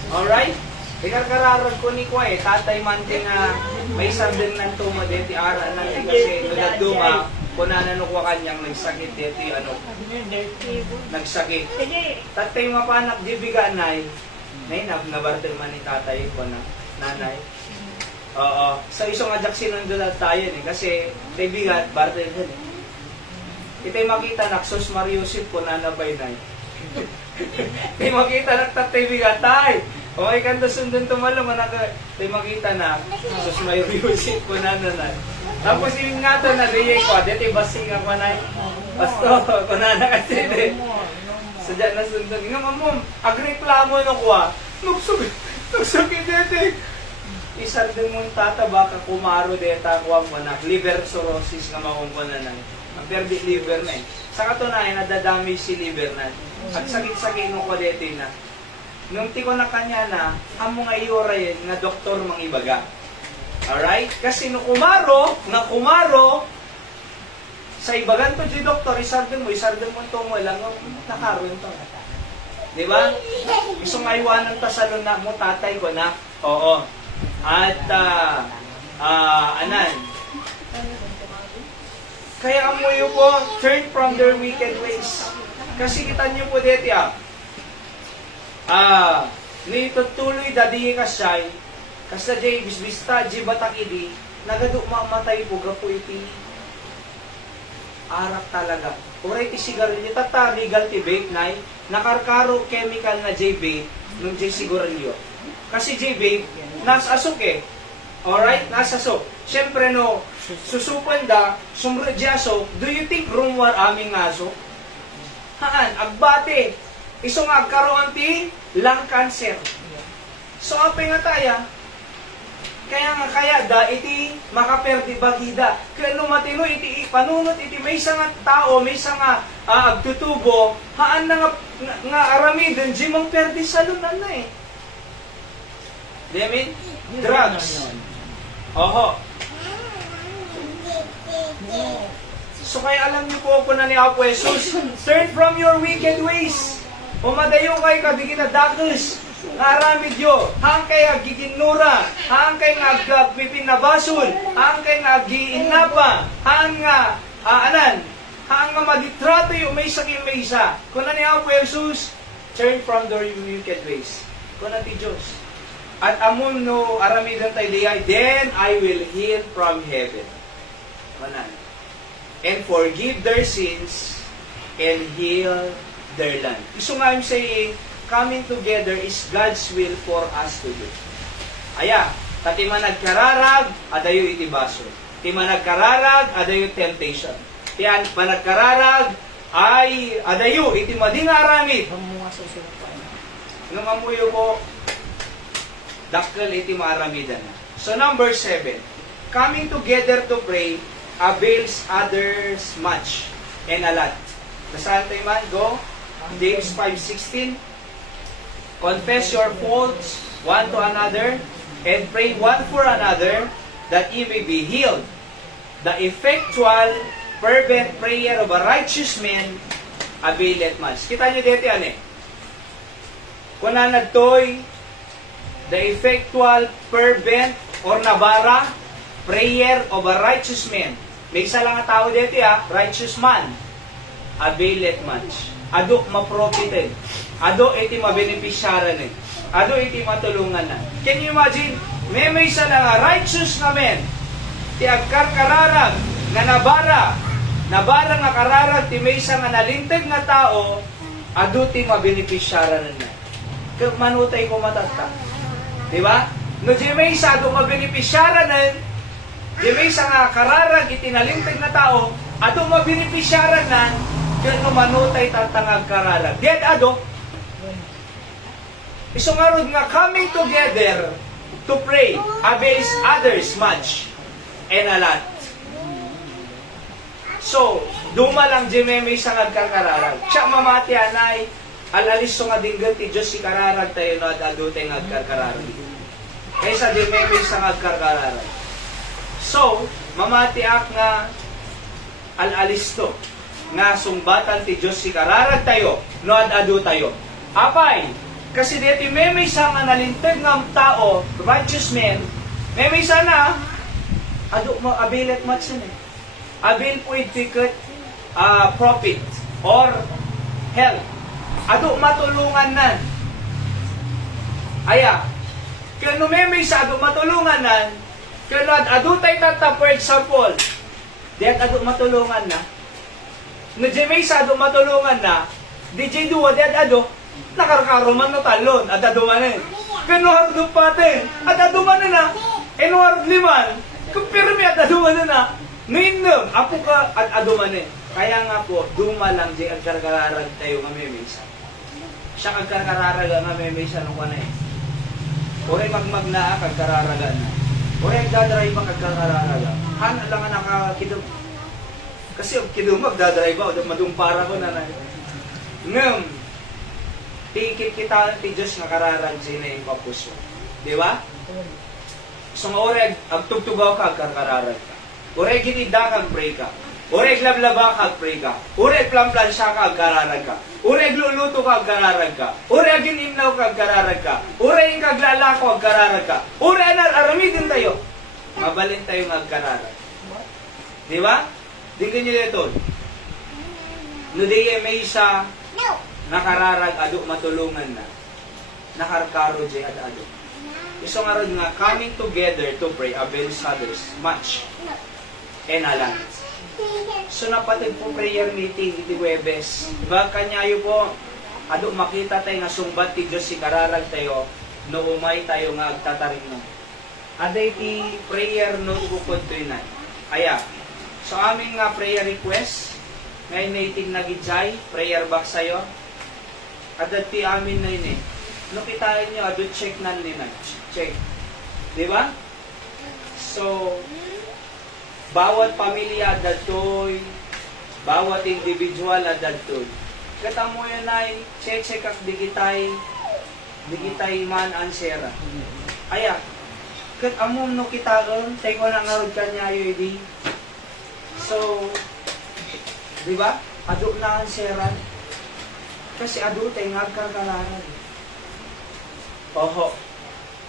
Alright? Ikarkararag ko ni ko tatay mante nga may sardin ng tumadeti ara na kasi nagduma kung nanano ko kanyang nagsakit dito nagsakit. Tatay mapanak di biganay, nabartel man ni tatay ko na nanay. Oo. Sa isang ajak sinundulat tayo kasi tay bigat, bartel din Itay makita naksos Mariusip ko nanabay nay. Itay makita nagtatay bigat tay. Okay kanta sundon tumalong tay makita na sos Mariusip ko nananay. Tapos yung nga to na riyay ko, dito basing ako na pasto, ko na nakasili. Sadya na sundon. Nga mamom, agreklamo no ko nugsugit dito. Isar din mong tataba ka kumaro deta ko mo na liver cirrhosis nga makumpuna na. Ang perdi liver na Sa katunayan, nadadamage si liver na. At sakit-sakit no ko dito na. Nung tiko na kanya na, amo nga iura yun, nga doktor mang ibaga. Alright? Kasi no kumaro, sa ibagan to di doktor, isardan mo ito mo lang, nakaroon to. Di ba? Gusto nga iwanan ta sa luna mo, tatay ko na. Oo. At, anan. Kaya amuyo po, turn from their wicked ways. Kasi kita niyo po dito nitutuloy dadi kasay, kasi jay bisbista jay batak idi nagadu mamatay po grapo iti arak talaga. Oray ti sigarilyo tata legal ti vape nay nakarkaro chemical na jay vape nung jay sigarilyo. Kasi jay vape nasasok Alright, nasasok. Siyempre no susupan da sumredyaso. Do you think rumwar aming aso? Haan agbate iso nga agkaroon ti lung cancer. So apay nga taya kaya da iti makaperdi bagida. Kaya matino iti panunot iti may nga tao, may nga agtutubo, haan na nga aramidon, di mang perdi sa lunan na Di mean? Drugs. Oho. So kaya alam niyo po na ni Apo Jesus, turn from your wicked ways. Umadayo kay kabigin na dakos. Ngaramid yo, hang kay agiginura, hang kay agpipinabasol, hang kay agiinapa, hang nga, hang nga maditrato yung may sakin may isa. Kung na ni Apo Jesus, turn from their wicked ways. Kung na ti Diyos. At amon no aramidan tayo diyay, then I will heal from heaven. Manan. And forgive their sins and heal their land. So nga I'm saying, coming together is God's will for us to do. Aya, tati managkararag, adayo iti baso. Ti managkararag, adayo temptation. Tiyan, managkararag, ay adayo iti madingaramid. Nung amuyo ko, dakkel iti maaramidan. So number 7, coming together to pray avails others much and a lot. Nasaan tayo man? Go. James 5:16. Confess your faults one to another and pray one for another that ye may be healed. The effectual, fervent prayer of a righteous man availeth much. Kita nyo dito yan Kung nanadtoy, the effectual, fervent, or nabara, prayer of a righteous man. May isa lang ang tao dito righteous man. Availeth much. Ado maprofited. Ado iti mabenepisyaran eh. Ado iti matulungan na. Can you imagine? May isa lang righteous na man. Ti agkarkararag nga nabara nga kararag ti may isa nga nalintag nga tao, ado ti mabenepisyaran na. Kag manutay ko matata. Di ba? No di may isa ado mabenepisyaran na, di may isa nga kararag iti nalintag na tao, ado mabenepisyaran na, kag no manutay tatangag kararag. Diyan ado, isong arod nga coming together to pray avails others much and a lot. So, duma lang di may sa nagkakararag. Siya mamati anay, alalis so nga dinggan ti Diyos si kararag tayo no at adutay nagkakararag. Kaysa di may sa nagkakararag. So, mamati ak nga alalis to nga sumbatan ti Diyos si kararag tayo no at adu tayo. Apay, kasi dito may sa nga nalintag ng tao, righteous man, may sana, ado mo, availeth much yun eh. Avail po itikat profit or help. Ado matulungan nan. Aya, kano may sa ado matulungan nan, kano ado tayo tata, for example, diyan ado matulungan na, no di may sa ado matulungan na, di jay duwa diyan ado, nakarkaroman na talon, at adumanin. Kano hardo pati, at adumanin na, eno hardo liman, kumpirmi at adumanin na, Minum, apo ka at adumanin. Kaya nga po, duma lang di agkarkararag tayo nga may mesa. Siya agkarkararag nga may mesa nung ka na eh. Ore magmagnaa kagkararaga na. Ore agdadrive ba kagkararaga. Han lang nga nakakidum. Kasi kidum magdadrive ba, o madumpara ko na na. Ngam, tikit kita ti Diyos nga kararag sila yung kapuso. Di ba? So nga ore, agtugtugaw ka agkarkararag ka. Ure ginida kag pray ka. Ure glablaba kag pray ka. Ure plan-plan siya kag kararag ka. Ure gluluto kag kararag ka. Ure ginimnaw kag kararag ka. Ure kag lalako kag kararag ka. Ure aramidin tayo. Mabalin tayo ng kararag. Di ba? Di ganyan ito. No diye may isa nakararag ado matulungan na. Nakarkaro jay ado. Isong arod nga coming together to pray avails others much. And alam. So napatid po prayer meeting iti Huwebes. Diba kanyayo po, ado makita tayo nga sumbat ti Diyos si kararag tayo, no umay tayo nga agtatarin mo. Aday ti prayer no bukod to yun. Aya, so aming nga prayer request, ngayon meeting na gijay, prayer box sa'yo. Adat ti amin na yun eh. No kitain nyo, ado check na nila. Check. Diba? So, bawat pamilya datoy, bawat individual datoy. Katamo yan ay check ak digitay man ansera. Aya, kat amom no kitaon, tay ko nang arod kanya di. So, di ba? Ado na ansera. Kasi ado tay ngagkakalaran. Oho.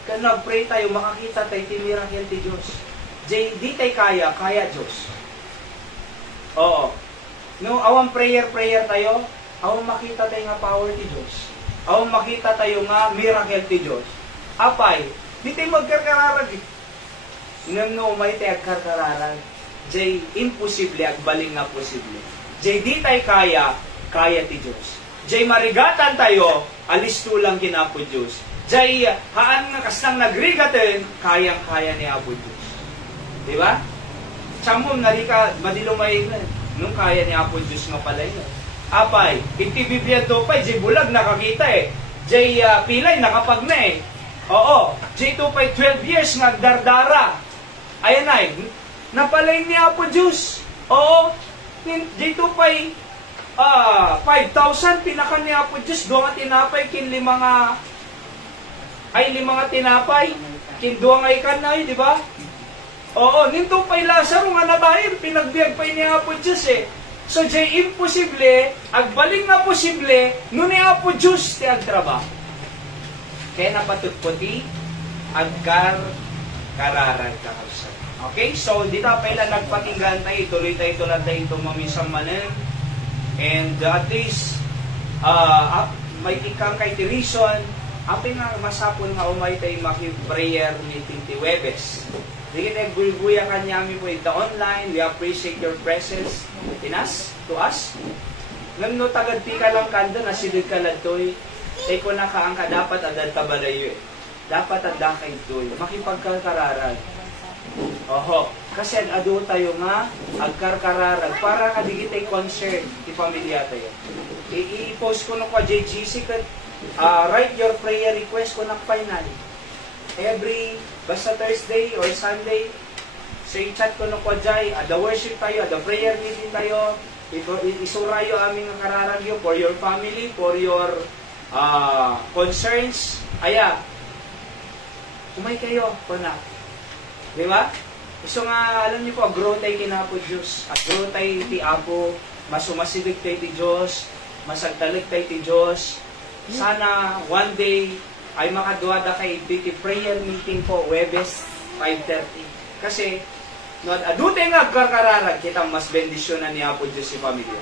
Kan nag-pray tayo, makakita tayo ti miracle ti Diyos. Di tayo kaya Diyos. Oo. No, awang prayer tayo, awang makita tayo nga power ti Diyos. Awang makita tayo nga miracle ti Diyos. Apay, di tayo magkarkararag. Ngam no, may tayo agkarkararag. Jay, imposible, agbaling nga posible. Jay, di tayo kaya ti Diyos. Jay, marigatan tayo, alis tulang kinapo Diyos. Jay, haan nga kasang nagrigaten, kayang-kaya ni Apo Diyos. Di ba? Chamom, narika, madilumay na. Nung kaya ni Apo Diyos nga pala yun. Apay, iti Biblia to pa, jay bulag nakakita eh. Jay pilay nakapag na eh. Oo, jay to pa 12 years nagdardara. Ayan ay, napalay ni Apo Diyos. Oo, jay to pa 5,000 pinaka ni Apo Diyos. Doon nga tinapay, limang tinapay. Kinduang ay kanay, di ba? Oo, nito pa'y Lazaro nga nabahin, pinagbiag pa'y ni Apo Diyos eh. So, jay imposible, agbaling nga posible, no ni Apo Diyos ti agtrabaho. Kaya napatutputi, agkararag ka kalsa. Okay, so dito pala nagpatinggan tayo, tuloy tayo tulad tayo ito mamisang manin. And at least, may ikang kay Tirison, apin nga masapon nga umay tayo maki-prayer meeting ti Webes. Di kita guya kanya po ito online, we appreciate your presence in us, to us. Ngam no tagad ti ka lang kanda, nasilid ka lang to'y, tay ko na ka ang dapat adad tabalayo eh. Dapat adda kay to'y, makipagkakararag. Oho, kasi ado tayo nga agkarkararag para nga digit ay concern ti pamilya tayo. I-post ko no kwa JGC kat write your prayer request ko na final. Every basta Thursday or Sunday, so i-chat ko no kwa jay, ada worship tayo, ada prayer meeting tayo. Isurayo aming kararagyo for your family, for your concerns. Aya, kumay kayo po na. Di ba? So nga, alam niyo po, grow tayo kinapod Diyos. At grow tayo ti Apo, masumasilig tayo ti Diyos, masagtalig tayo ti Diyos. Sana one day ay makaduwada kay ti prayer meeting po, Webes 5:30. Kasi, no, adute nga agkarkararag, kita mas bendisyonan ni Apo Diyos si pamilya.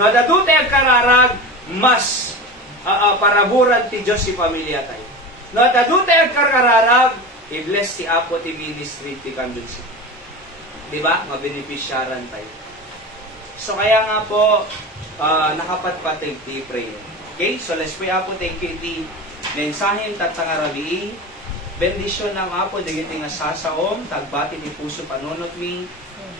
No, adute agkararag, mas paraburan ti Diyos si pamilya tayo. No, adute agkarkararag, i-bless si Apo ti ministry ti Candon City. Diba? Mabenepisyaran tayo. So, kaya nga po, nakapatpatay ti prayer. Okay? So, let's pray, Apo. Thank you ti mensahin tatangarabi. Bendisyon ng Apo, digiti nga sasaom, tagbati ti puso panunot mi.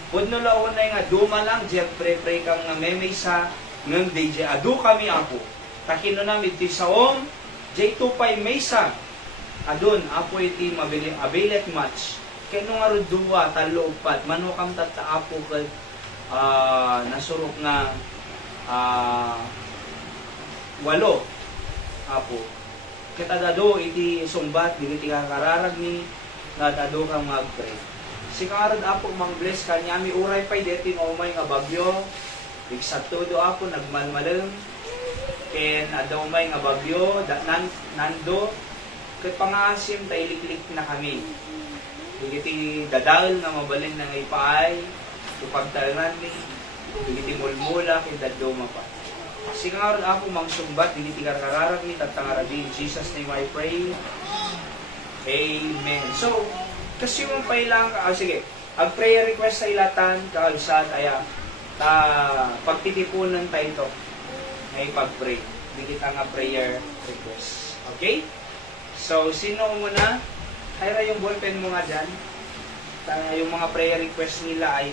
Pudno launay nga duma lang, diya pray kang nga memesa, ng DJ adu kami Apo. Takino namin ti saom, J25 mesa. Adun, Apo iti abilit match. Kaya nung nga duwa, talo, upat, manukam tata Apo kag nasurok nga 8. Apo. Kitadado iti sumbat, digiti kakararag ni, nadado kang mag-pray. Si karad Apo, mang-bless kanya, mi uray pa'y detin umay nga bagyo, iksatudo Apo, nagmalmalang, ken ada umay nga bagyo, nando, kat pangasim, tailiklik na kami. Digiti dadal nga mabalin na ipaay, tupagtalan ni, digiti mulmula, kidado mapa. Singarod ako mang sumbat, digiti karkararag ni, tatangarabi, in Jesus' name I pray. Amen. So, kasi yung pailang ka, sige, ang prayer request sa ilatan, kaalsat, aya, pagtitipunan tayo ito, ay pag-pray. Digita nga prayer request. Okay? So, sino muna? Hayra yung ballpen mo nga dyan. Yung mga prayer request nila ay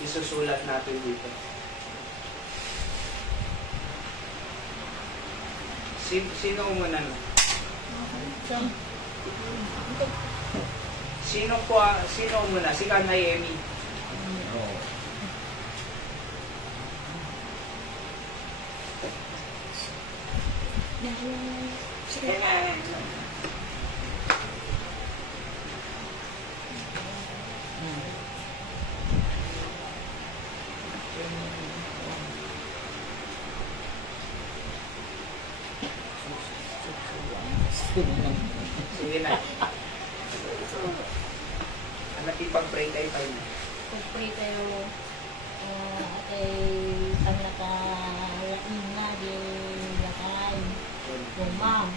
isusulat natin dito. Sino muna na? Sino muna? Si Kanay Emi. Sige na. Anak ipag-pray tayo tayo na. Pag-pray tayo kay ang nakalain na di lakay. Yung ma'am.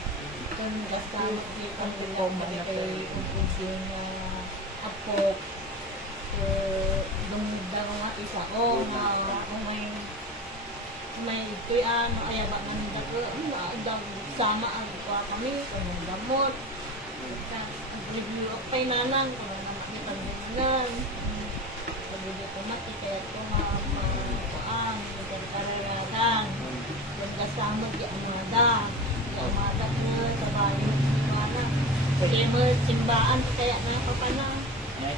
Kung gastamot di kang lumaman kay yung apo. Dumudang nga isa ko may kuyan, ayaba ng dako, sama ang kuha kami, kung gamot. Review of pay nanang, kung naman ni pagbunan. Pag-review ko mati, kaya ito kuhaan, kararagan. Kung kasama di amada, na sa bayo, kaya mo simbaan, kaya na kapana.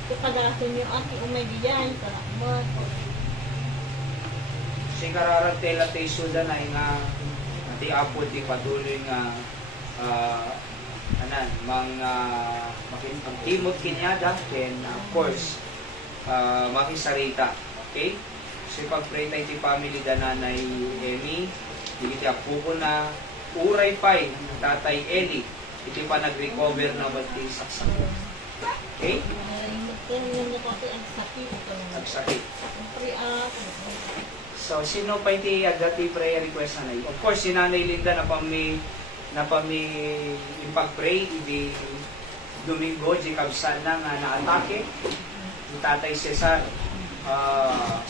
Kapagasin yung ati umagiyan, salamat. Si kararag tela tayo suda na nga ati Apo di patuloy nga makimot kinyada, then of course makisarita. Okay? So pag-pray tayo ti family da nanay Emi, iti Apo ko na uray pa'y tatay Eli, iti pa nag-recover na ba't ti saksak. Okay? Kaya nga kasi ang sakit. Nagsakit. Siyempre, So, sino pa iti dati prayer request na Of course, si Nanay Linda na pami yung pag-pray, di Domingo, di kabsa na nga na-atake. Yung Tatay Cesar,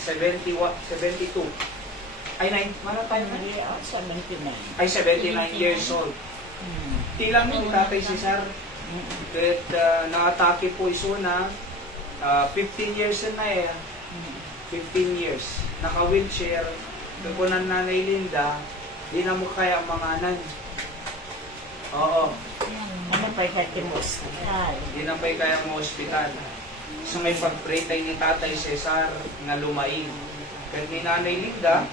72. Ay, mana tayo na? Hindi ako 79. Ay, 79 years old. Tilang yung Tatay Cesar, at na-atake po iso na 15 years na eh. 15 years. Naka-wheelchair. Kukunan Nanay Linda, di na mo kaya manganan. Oo. Ano pa yung mo hospital? Di na pa kaya mo ospital. So may pag-pray tayo ni Tatay Cesar nga lumain. Kahit ni Nanay Linda,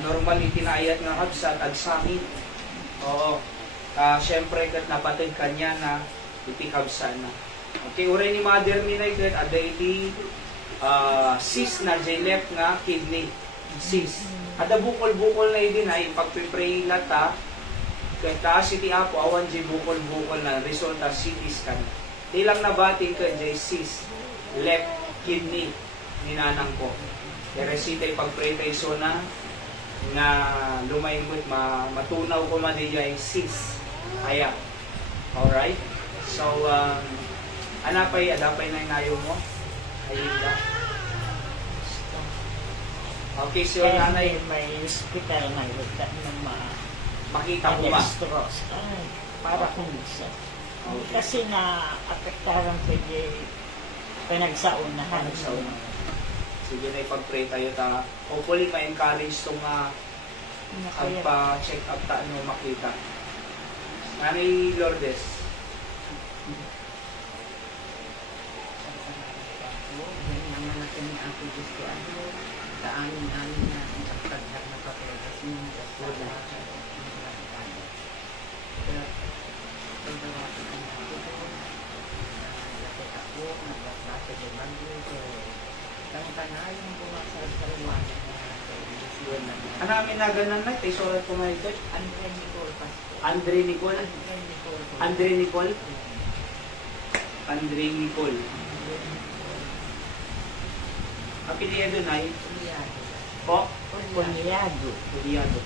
normally tinayat nga kabsa, tagsangit. Oo. Siyempre, kat napatid kanya na itikabsa na. Okay, uray ni Mother ni Naigat, aday di sis na left nga kidney. Sis. Ada bukol-bukol na idin ay pagpipray lata, kaya taas iti apo, awan di bukol-bukol na resulta CT scan. Ilang nabating ka di sis, left kidney, ninanang ko. Kaya resita pagpray tayo so na nga lumaymot, matunaw ko man di ay sis. Aya. Alright? So, adapay na inayo mo. Ayun ka. Okay, so nanay, may hospital na yun na makita ko ba? Ay, para kung isa. Okay. Kasi na-apektaran ko yung pinagsaunahan. Sige na ipag-pray tayo ta. Hopefully, ma-encourage itong pagpa-check up ta ano makita. Nanay Lourdes. Yan naman natin ni Ate Gusto ano, daanin-anin na ang pagkagdag na papelas mo sa lahat. Pero, pagdawakan ka na ako doon, lapit ako, nagbasa sa bagyo, so, tangka yung bumasal sa ruwanan na Anamin na ganan na, tayo surat ko nga ito. Andre Nicole Pastor. Andre Nicole. Andre Nicole. Andre Nicole. Apelyido na yun. Po? Punyado. Puliado.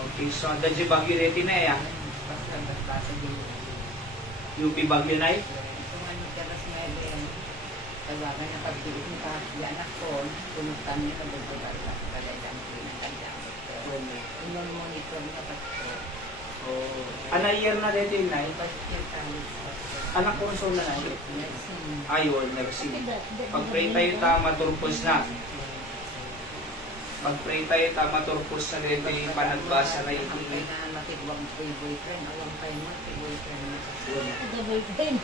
Okay, so ang dadyo Baguio reti na yan. UP Baguio na yun. Tawagan na pagpilit ng kasi anak ko, punutan niya na bugbugal ka, kagayang pinagkaya. Inon monitor na pasto. Ano year na reti na yun? Pastor Talis. Anak ko so na na yun. Nursing. Ayun, nag-see. Pag-pray tayo ta, maturpos na. Pag-pray tayo ta, maturpos na rin yung panagbasa na Ang ito. kaya matibwang boyfriend, awang kayo mo, boyfriend na kasi. The boyfriend.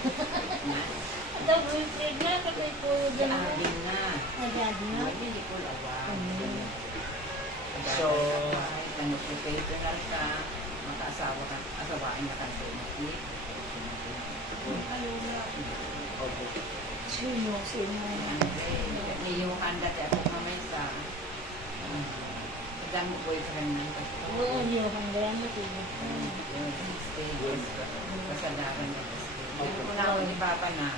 The boyfriend na, kasi po Si dyan na. Ading na. Agad na. Hindi ko awang. So, nag-professional ka, makaasawa ka, asawain na ka sa inakit. okay. Sino? Yung handa kaya ako kamay sa damo boyfriend ng pastor. Oo, niyo kang gano'n. Kasadaran niya. Pero kung ako ni Papa na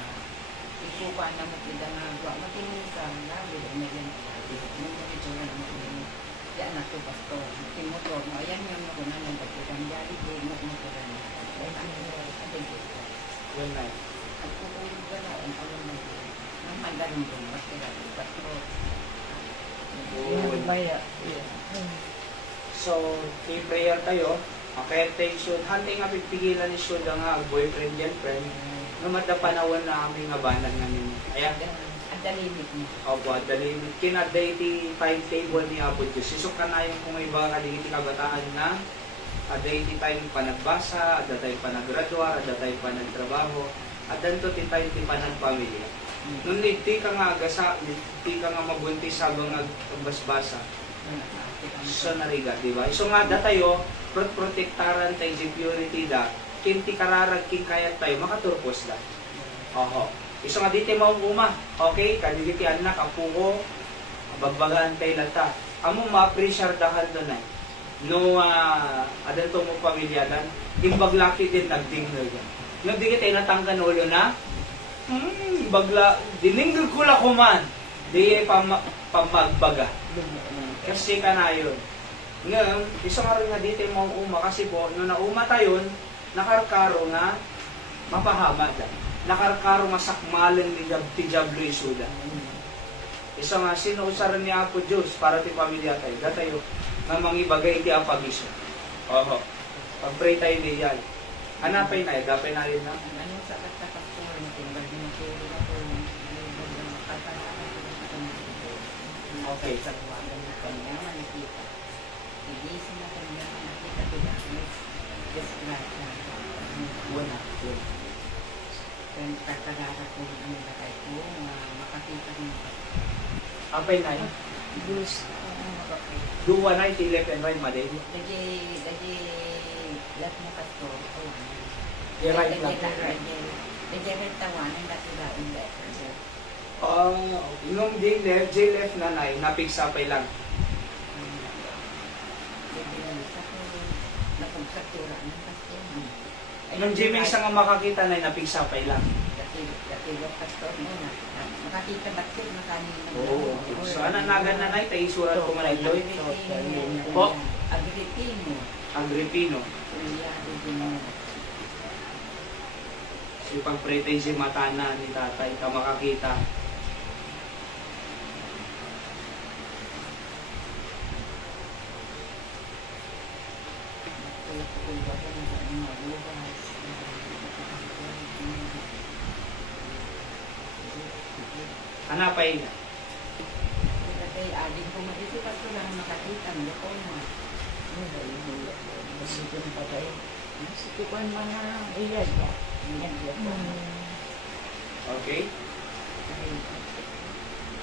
ikupa na matida nga gawa, matingin sa labi na yan. Nung ito na naman di anak ko pastor. Timotor mo, ayan yung nakunan ng pagkakang jali, di mo timotoran niya. Ating gusto. Yun na. At kukulog ka na, ang alam mo yun. Nang mandarin doon, mas kaya pastor. Good. Baya. So, i-prayer tayo. Okay, tayo should. Hanting nga pipigilan ni should nga boyfriend yan, friend. No mata panahon na aming nga banag namin. Ayan. Ang dalimit mo. Opo, dali kinaday ti timetable ni Apo Diyos. Isok ka na yung kung iba kaligiti kabataan na aday ti time pa nagbasa, aday tayo pa naggraduar, aday tayo pa nagtrabaho, adan to ti time ti pa nagpamilya. Nung di ka nga agasa, di ka nga mabuntis habang nagbasbasa. So nariga, di ba? So nga da tayo, protektaran tayo di purity da, kinti kararag king kayat tayo, makaturpos da. Oho. Iso nga dito maong uma, okay? Kaniliti anak, apuko, bagbagaan tayo lata. Amo ma-appreciate dahil doon ay. No, adan to mo pamilyadan, imbaglaki din nagdingnoy. No, di kita natanggan ulo na, Bagla, dininggol ko la ko man. Di pamagbaga. Kasi ka na yun. Ngayon, isa nga rin nga dito yung mga uma kasi po, nung nauma tayo, nakarkaro na mapahama dyan. Nakarkaro masakmalan ni Tijablo Isuda. Isa nga, sinuusaran ni Apo Diyos para ti pamilya tayo. Datayo, nga mangibagay ti apagiso. Oho. Pag-pray tayo ni yan. Hanapay na, dapay na yun na. Ano sa katakapor na tinggal din ang kiri na po. Okay. Sa buwagan na kanya, manikita. Hindi sila kanya nakita ko dahil just like na wala ko. Kaya tatagara ko ang nilagay ko makakita ko ng Apay na yun. Duwa na iti left and right, maday. Lagi lahat mo pastor. Di right lang. Lagi right tawanan dati daon letter. Nung J left na na, napigsapay lang. Napagsatura ng pastor. Nung J may isang makakita na, napigsapay lang. Dati pastor mo na. Makakita ba't yun? Makanina. Oo. So, ananagan na na, tayo surat ko man ito. Po? Agripino. Agripino. Kuya, Agripino. So, pag-pray tayo si matana ni tatay, ka makakita. Hanapay na. Kaya adin ko mag-isip at ko lang makakita mo ko mo. Sige pa tayo. Sige pa mga iyad ba? Okay?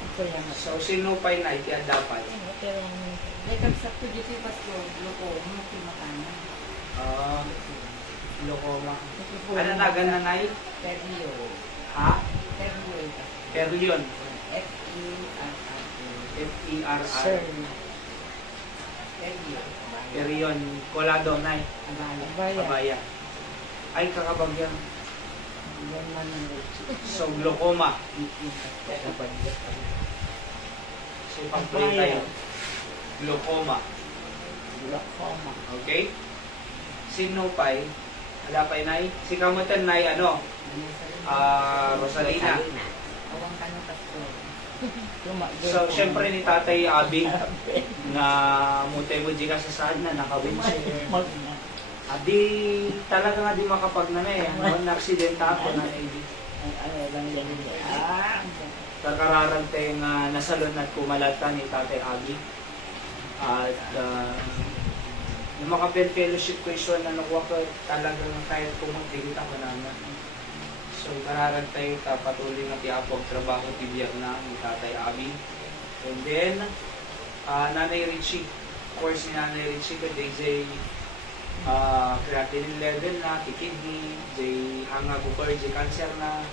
Ako yan. So, sinupay na, itiadapan. Lekan sa to dito pastor, loko mo kimakana. Lokoma. Ananagan na na yun? Perio. Ha? Perio. Perlyon. F-E-R-R-O. F-E-R-R. Perio. Peryon. Colado na Abala. Abaya. Ay, kakabagyan. Yan man ang So, glaucoma. So, pag-pray tayo. Glaucoma. glaucoma. Okay? Sinupay. Alapay na si kamutan na ano? Rosalina. Awang kano pastor. So, syempre ni Tatay Abi na mutay mo di ka sa saan na nakawindshield. Adi talaga nga di makapagnanay. Ano, na-aksidenta ako na hindi. Ano lang yan. Kakararang tayo nga nasalon at kumalata ni Tatay Abi. At yung maka-fellowship question na nakuha ko talagang kahit pumuntigit ako naman. So, kararang tayo patuloy na tiapog trabaho tibiyag na ni Tatay Abi. And then, Nanay Richie. Of course, ni Nanay Richie ko, DJ creatinine level na, kidney, J hanga bukor, J cancer na.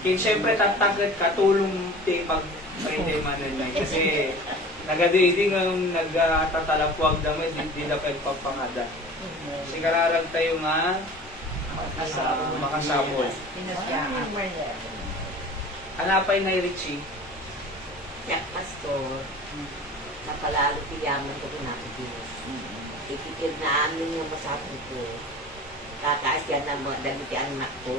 Kaya siyempre tatagad katulong ti pag-pwede manan kasi nagadiiding ang nagtatalapwag damit, hindi na pagpapangada. Kasi kararag tayo nga makasapol. Hanapay na Richie. Ya, pastor, napalalo tiyaman ko natin Diyos. Ipipil na amin yung masabi ko. Tataas yan ang mga dagiti anak ko.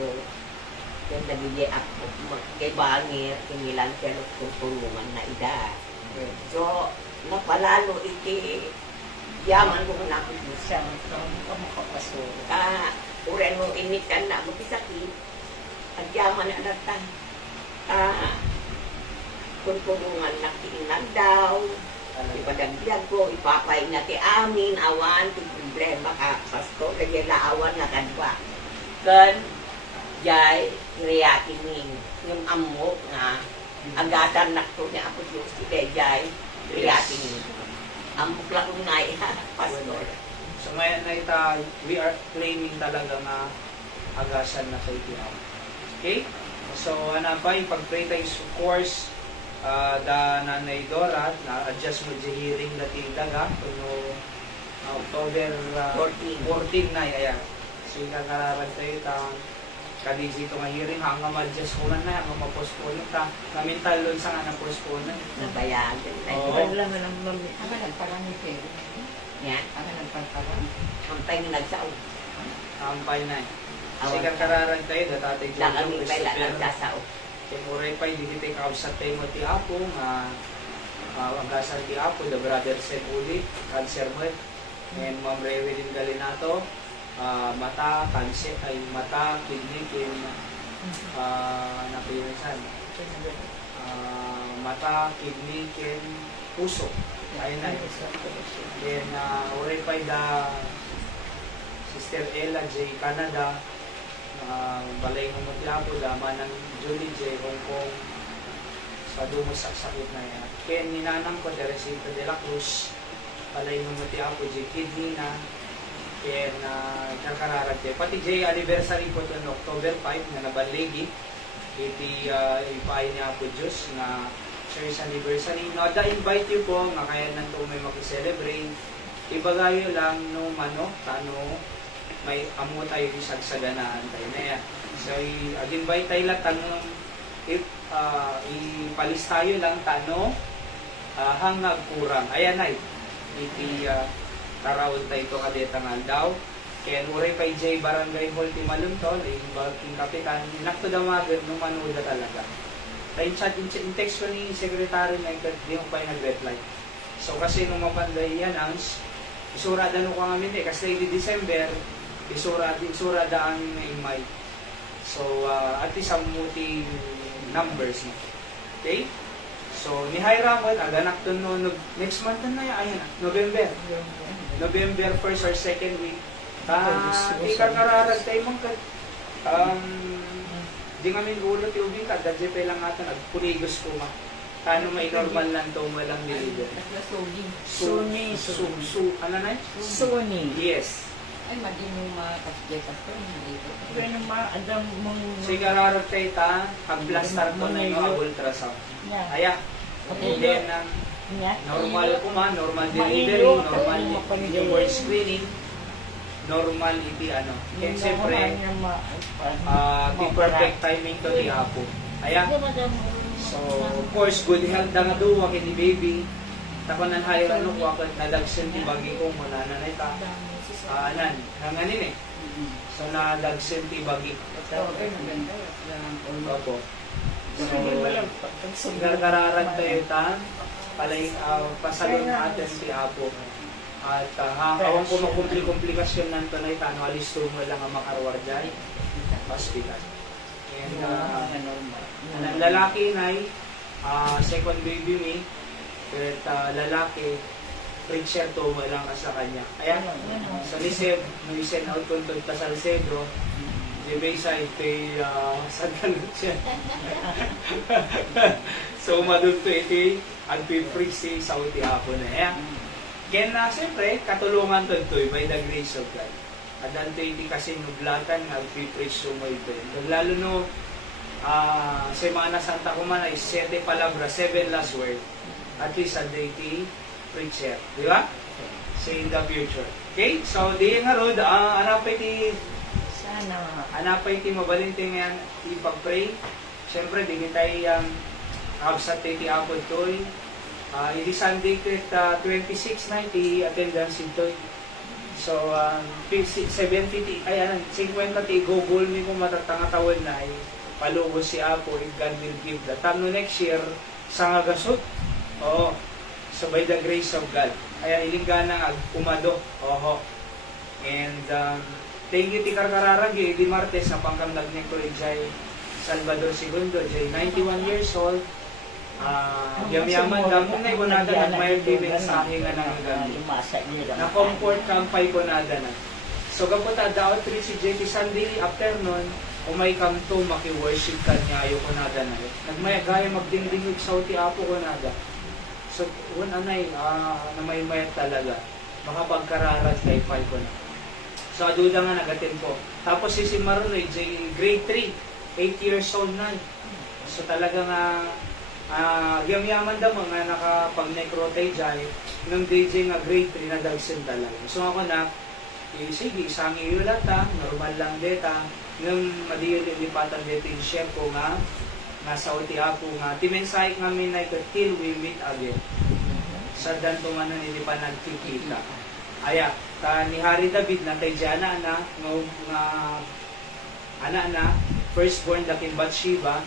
Yung nagigay ako, kay Bangir, kinilang siya kung tulungan na ida. So, napalalo iti yaman ko na ako Diyos. Siya, ito makapasuro. Uren mo initan na, magisakit. At yaman na nagtan. Kung tulungan na kiinag daw. Ipadagdag ko, ipapay na ti amin, awan, ti problema ka, pasto, kaya laawan nga kadwa. Kan, jay, reakining, yung amok nga, agatan nakto niya ako yung si jay, reakining. Amok lang nga pastor. So ngayon na we are claiming talaga na agasan na sa itiyaw. Okay? So ano ba, pag-pray tayo of course, da Nanay Dora, na-adjust mo di hearing na tindaga, kuno October 14 na, ayan. So yung nakararag tayo kadisi ito nga hearing hanggang ma-adjust ko man na, hanggang ma-postpone ta. Namintal doon sa nga na-postpone na. Nabayaan din. Oo. Wala man ang mami. Ang nagparang ni Pero. Yan. Ang nagparparang. Ang tayo nagsaon. Ampay na eh. Sigar kararag tayo, datatay dyan. Lang ang ibay lang nagsasaon. Kaya muray pa, hindi tayo kausap tayo mo ti Apo, nga ang gasan ti Apo, the brother said ulit, cancer mo. And Ma'am Rewe din Galinato, mata, cancer, ay mata, kidney, kin, napilisan. Mata, kidney, kin, puso. Ayun na. Then, uray pa da Sister Ella J. Canada, balay mo maglapo, laman ng Julie J. Hong Kong, sa dumosak sakit na yan. Kaya ninanang ko, Teresita de la Cruz, balay mo maglapo, J. Kidney na, kaya nakararag J. Pati J. Anniversary po ito no, October 5 na nabaligi, iti ipaay niya po Diyos na church anniversary. No, invite you po, nga kaya nanto may makiselebrate. Ibagayo lang no mano, tano, may amo tayo isag sa ganaan tayo na yan. So, invite tayo lang tanong, ipalis tayo lang tanong, hanggang kurang. Ayan ay, iti tarawon tayo ito kadetangan daw. Kaya nuray pa J. Barangay Hall ti Maluntol, yung kapitan, nakto damagan nung manuda talaga. Tayo chat, in text ko ni secretary na hindi mo pa yung nag-reply. So, kasi nung mapanday yan, isurada no ko nga minti, kasi di December, isurada ang imay. So, at least ang muti numbers mo. Okay? So, ni Hiramon, aganak to no, next month na yan, ayun, November 1st or 2nd week. Di ka kararag tayo mong di nga min ulot yung ubing ka, dadya pa lang ato, nagpunigos ko ma. Kano may normal lang to, walang nilider. Suni. Ano na? Suni. Yes. Ay, madi mo makasjay sa ito. Pero adam mong... Sigararag tayo ta, pag-plastar ko na yung ultrasound. Aya, then normal ko ma, normal delivery, normal newborn screening, normal iti ano. Kaya siyempre, di perfect timing to di Apo. Aya, so of course, good health na nga do, wakit ni baby. Tapanan hayo ano, wakit nadagsin di bagi ko, muna na na ita. Anan, nanganin eh. So nadagsin ti bagi. Opo. So, kararag tayo ta, palay, pasalon natin si Apo. At awang ko makumplikasyon nanto na ita, no, alis mo lang ang makarwar dyan, hospital. And ang lalaki na second baby me, at lalaki, preacher to mo lang sa kanya. Ayan, sa Liseb, may send out kong ta Salcedo, di Bayside, kay Sagalut siya. So, madun to iti, agpipreach si Saudi Apo na. Ayan. Kaya na, siyempre, katulungan to ito, by the grace of God. At danto iti kasi nuglatan, agpipreach so mo ito. Lalo no, Semana Santa ko man ay 7 palabra, 7 last word. At least, ang iti preacher. Di ba? Say in the future. Okay? So, di nga rod, anapay ti mabalinte nga ipag-pray. Siyempre, di tayo absent ti Apo ito'y. Hindi Sunday ket 26 na iti attendance ito'y. So, 50 ti Google ni kung matatangatawin na ay palubos si Apo, if God will give the time no next year, sa nga gasot. Oo. So, by the grace of God. Ayan, ilinggana umado. Oho. And, thank you ti Karkararag, di Martes, na pangkamlag niya ko Jay Salvador II, Jay 91 years old. Yaman damong na ikunada nagmayag di mensahe nga nang gami. Na-comfort kampay ko nada na. So, kapunta daw, si JP Sunday afternoon, umay kam to, maki-worship ka niya, ayaw ko nada na. Nagmayagaya magdingdingig sa uti Apo ko nada. So, anay, na may-mayat talaga. Makapagkararag kay pay ko na. So, aduda nga nagatin po. Tapos si Marunoy, grade 3, 8 years old na. So, talaga nga, yaman daw nga nakapag-necrote dyan, nung DJ nga grade 3 na dagsin talaga. So, ako na, sige, isang iyulata, normal lang deta, Nung madiyo lipatan dito yung share ko nga, nasa uti ako nga, timensahe kami na till we meet again. Sa danto man na hindi pa nagkikita. Aya, ni Hari David na kay Jana na, nga anak na, firstborn laking Bathsheba,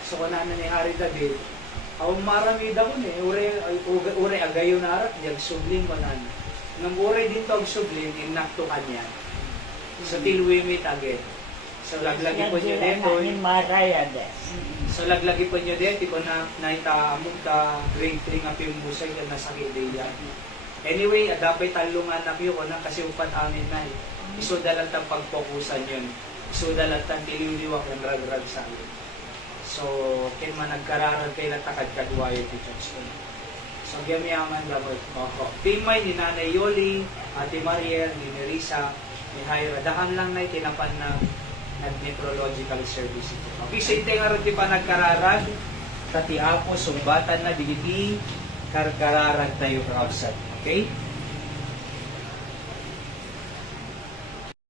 so kuna na ni Hari David, marami daw ni, ure agayo na arat, diag sublim ko na. Nang ure din to ang sublim, inakto kanya. So till we meet again. So laglagi po nyo dito. Ni Maraya des. So laglagi po nyo dito, ko na naitaamog ka grade 3 nga pimbusay ka nasa ideya. Anyway, dapat talungan na kayo ko na kasi upat amin na eh. Isudalat ang pagpokusan yun. Isudalat ang tililiwak ng rag-rag sa amin. So, kin man nagkararan kay natakad kadwayo ti church ko. So, gamiyaman gamot. Pimay ni Nanay Yoli, Ate Mariel, ni Nerissa, ni Hyra. Dahan lang na itinapan na nag-metrological service ito. Okay, so ito nga rin pa nagkararan. Tati Apo, sumbatan na digiti, karkararan tayo kakabsat. Okay?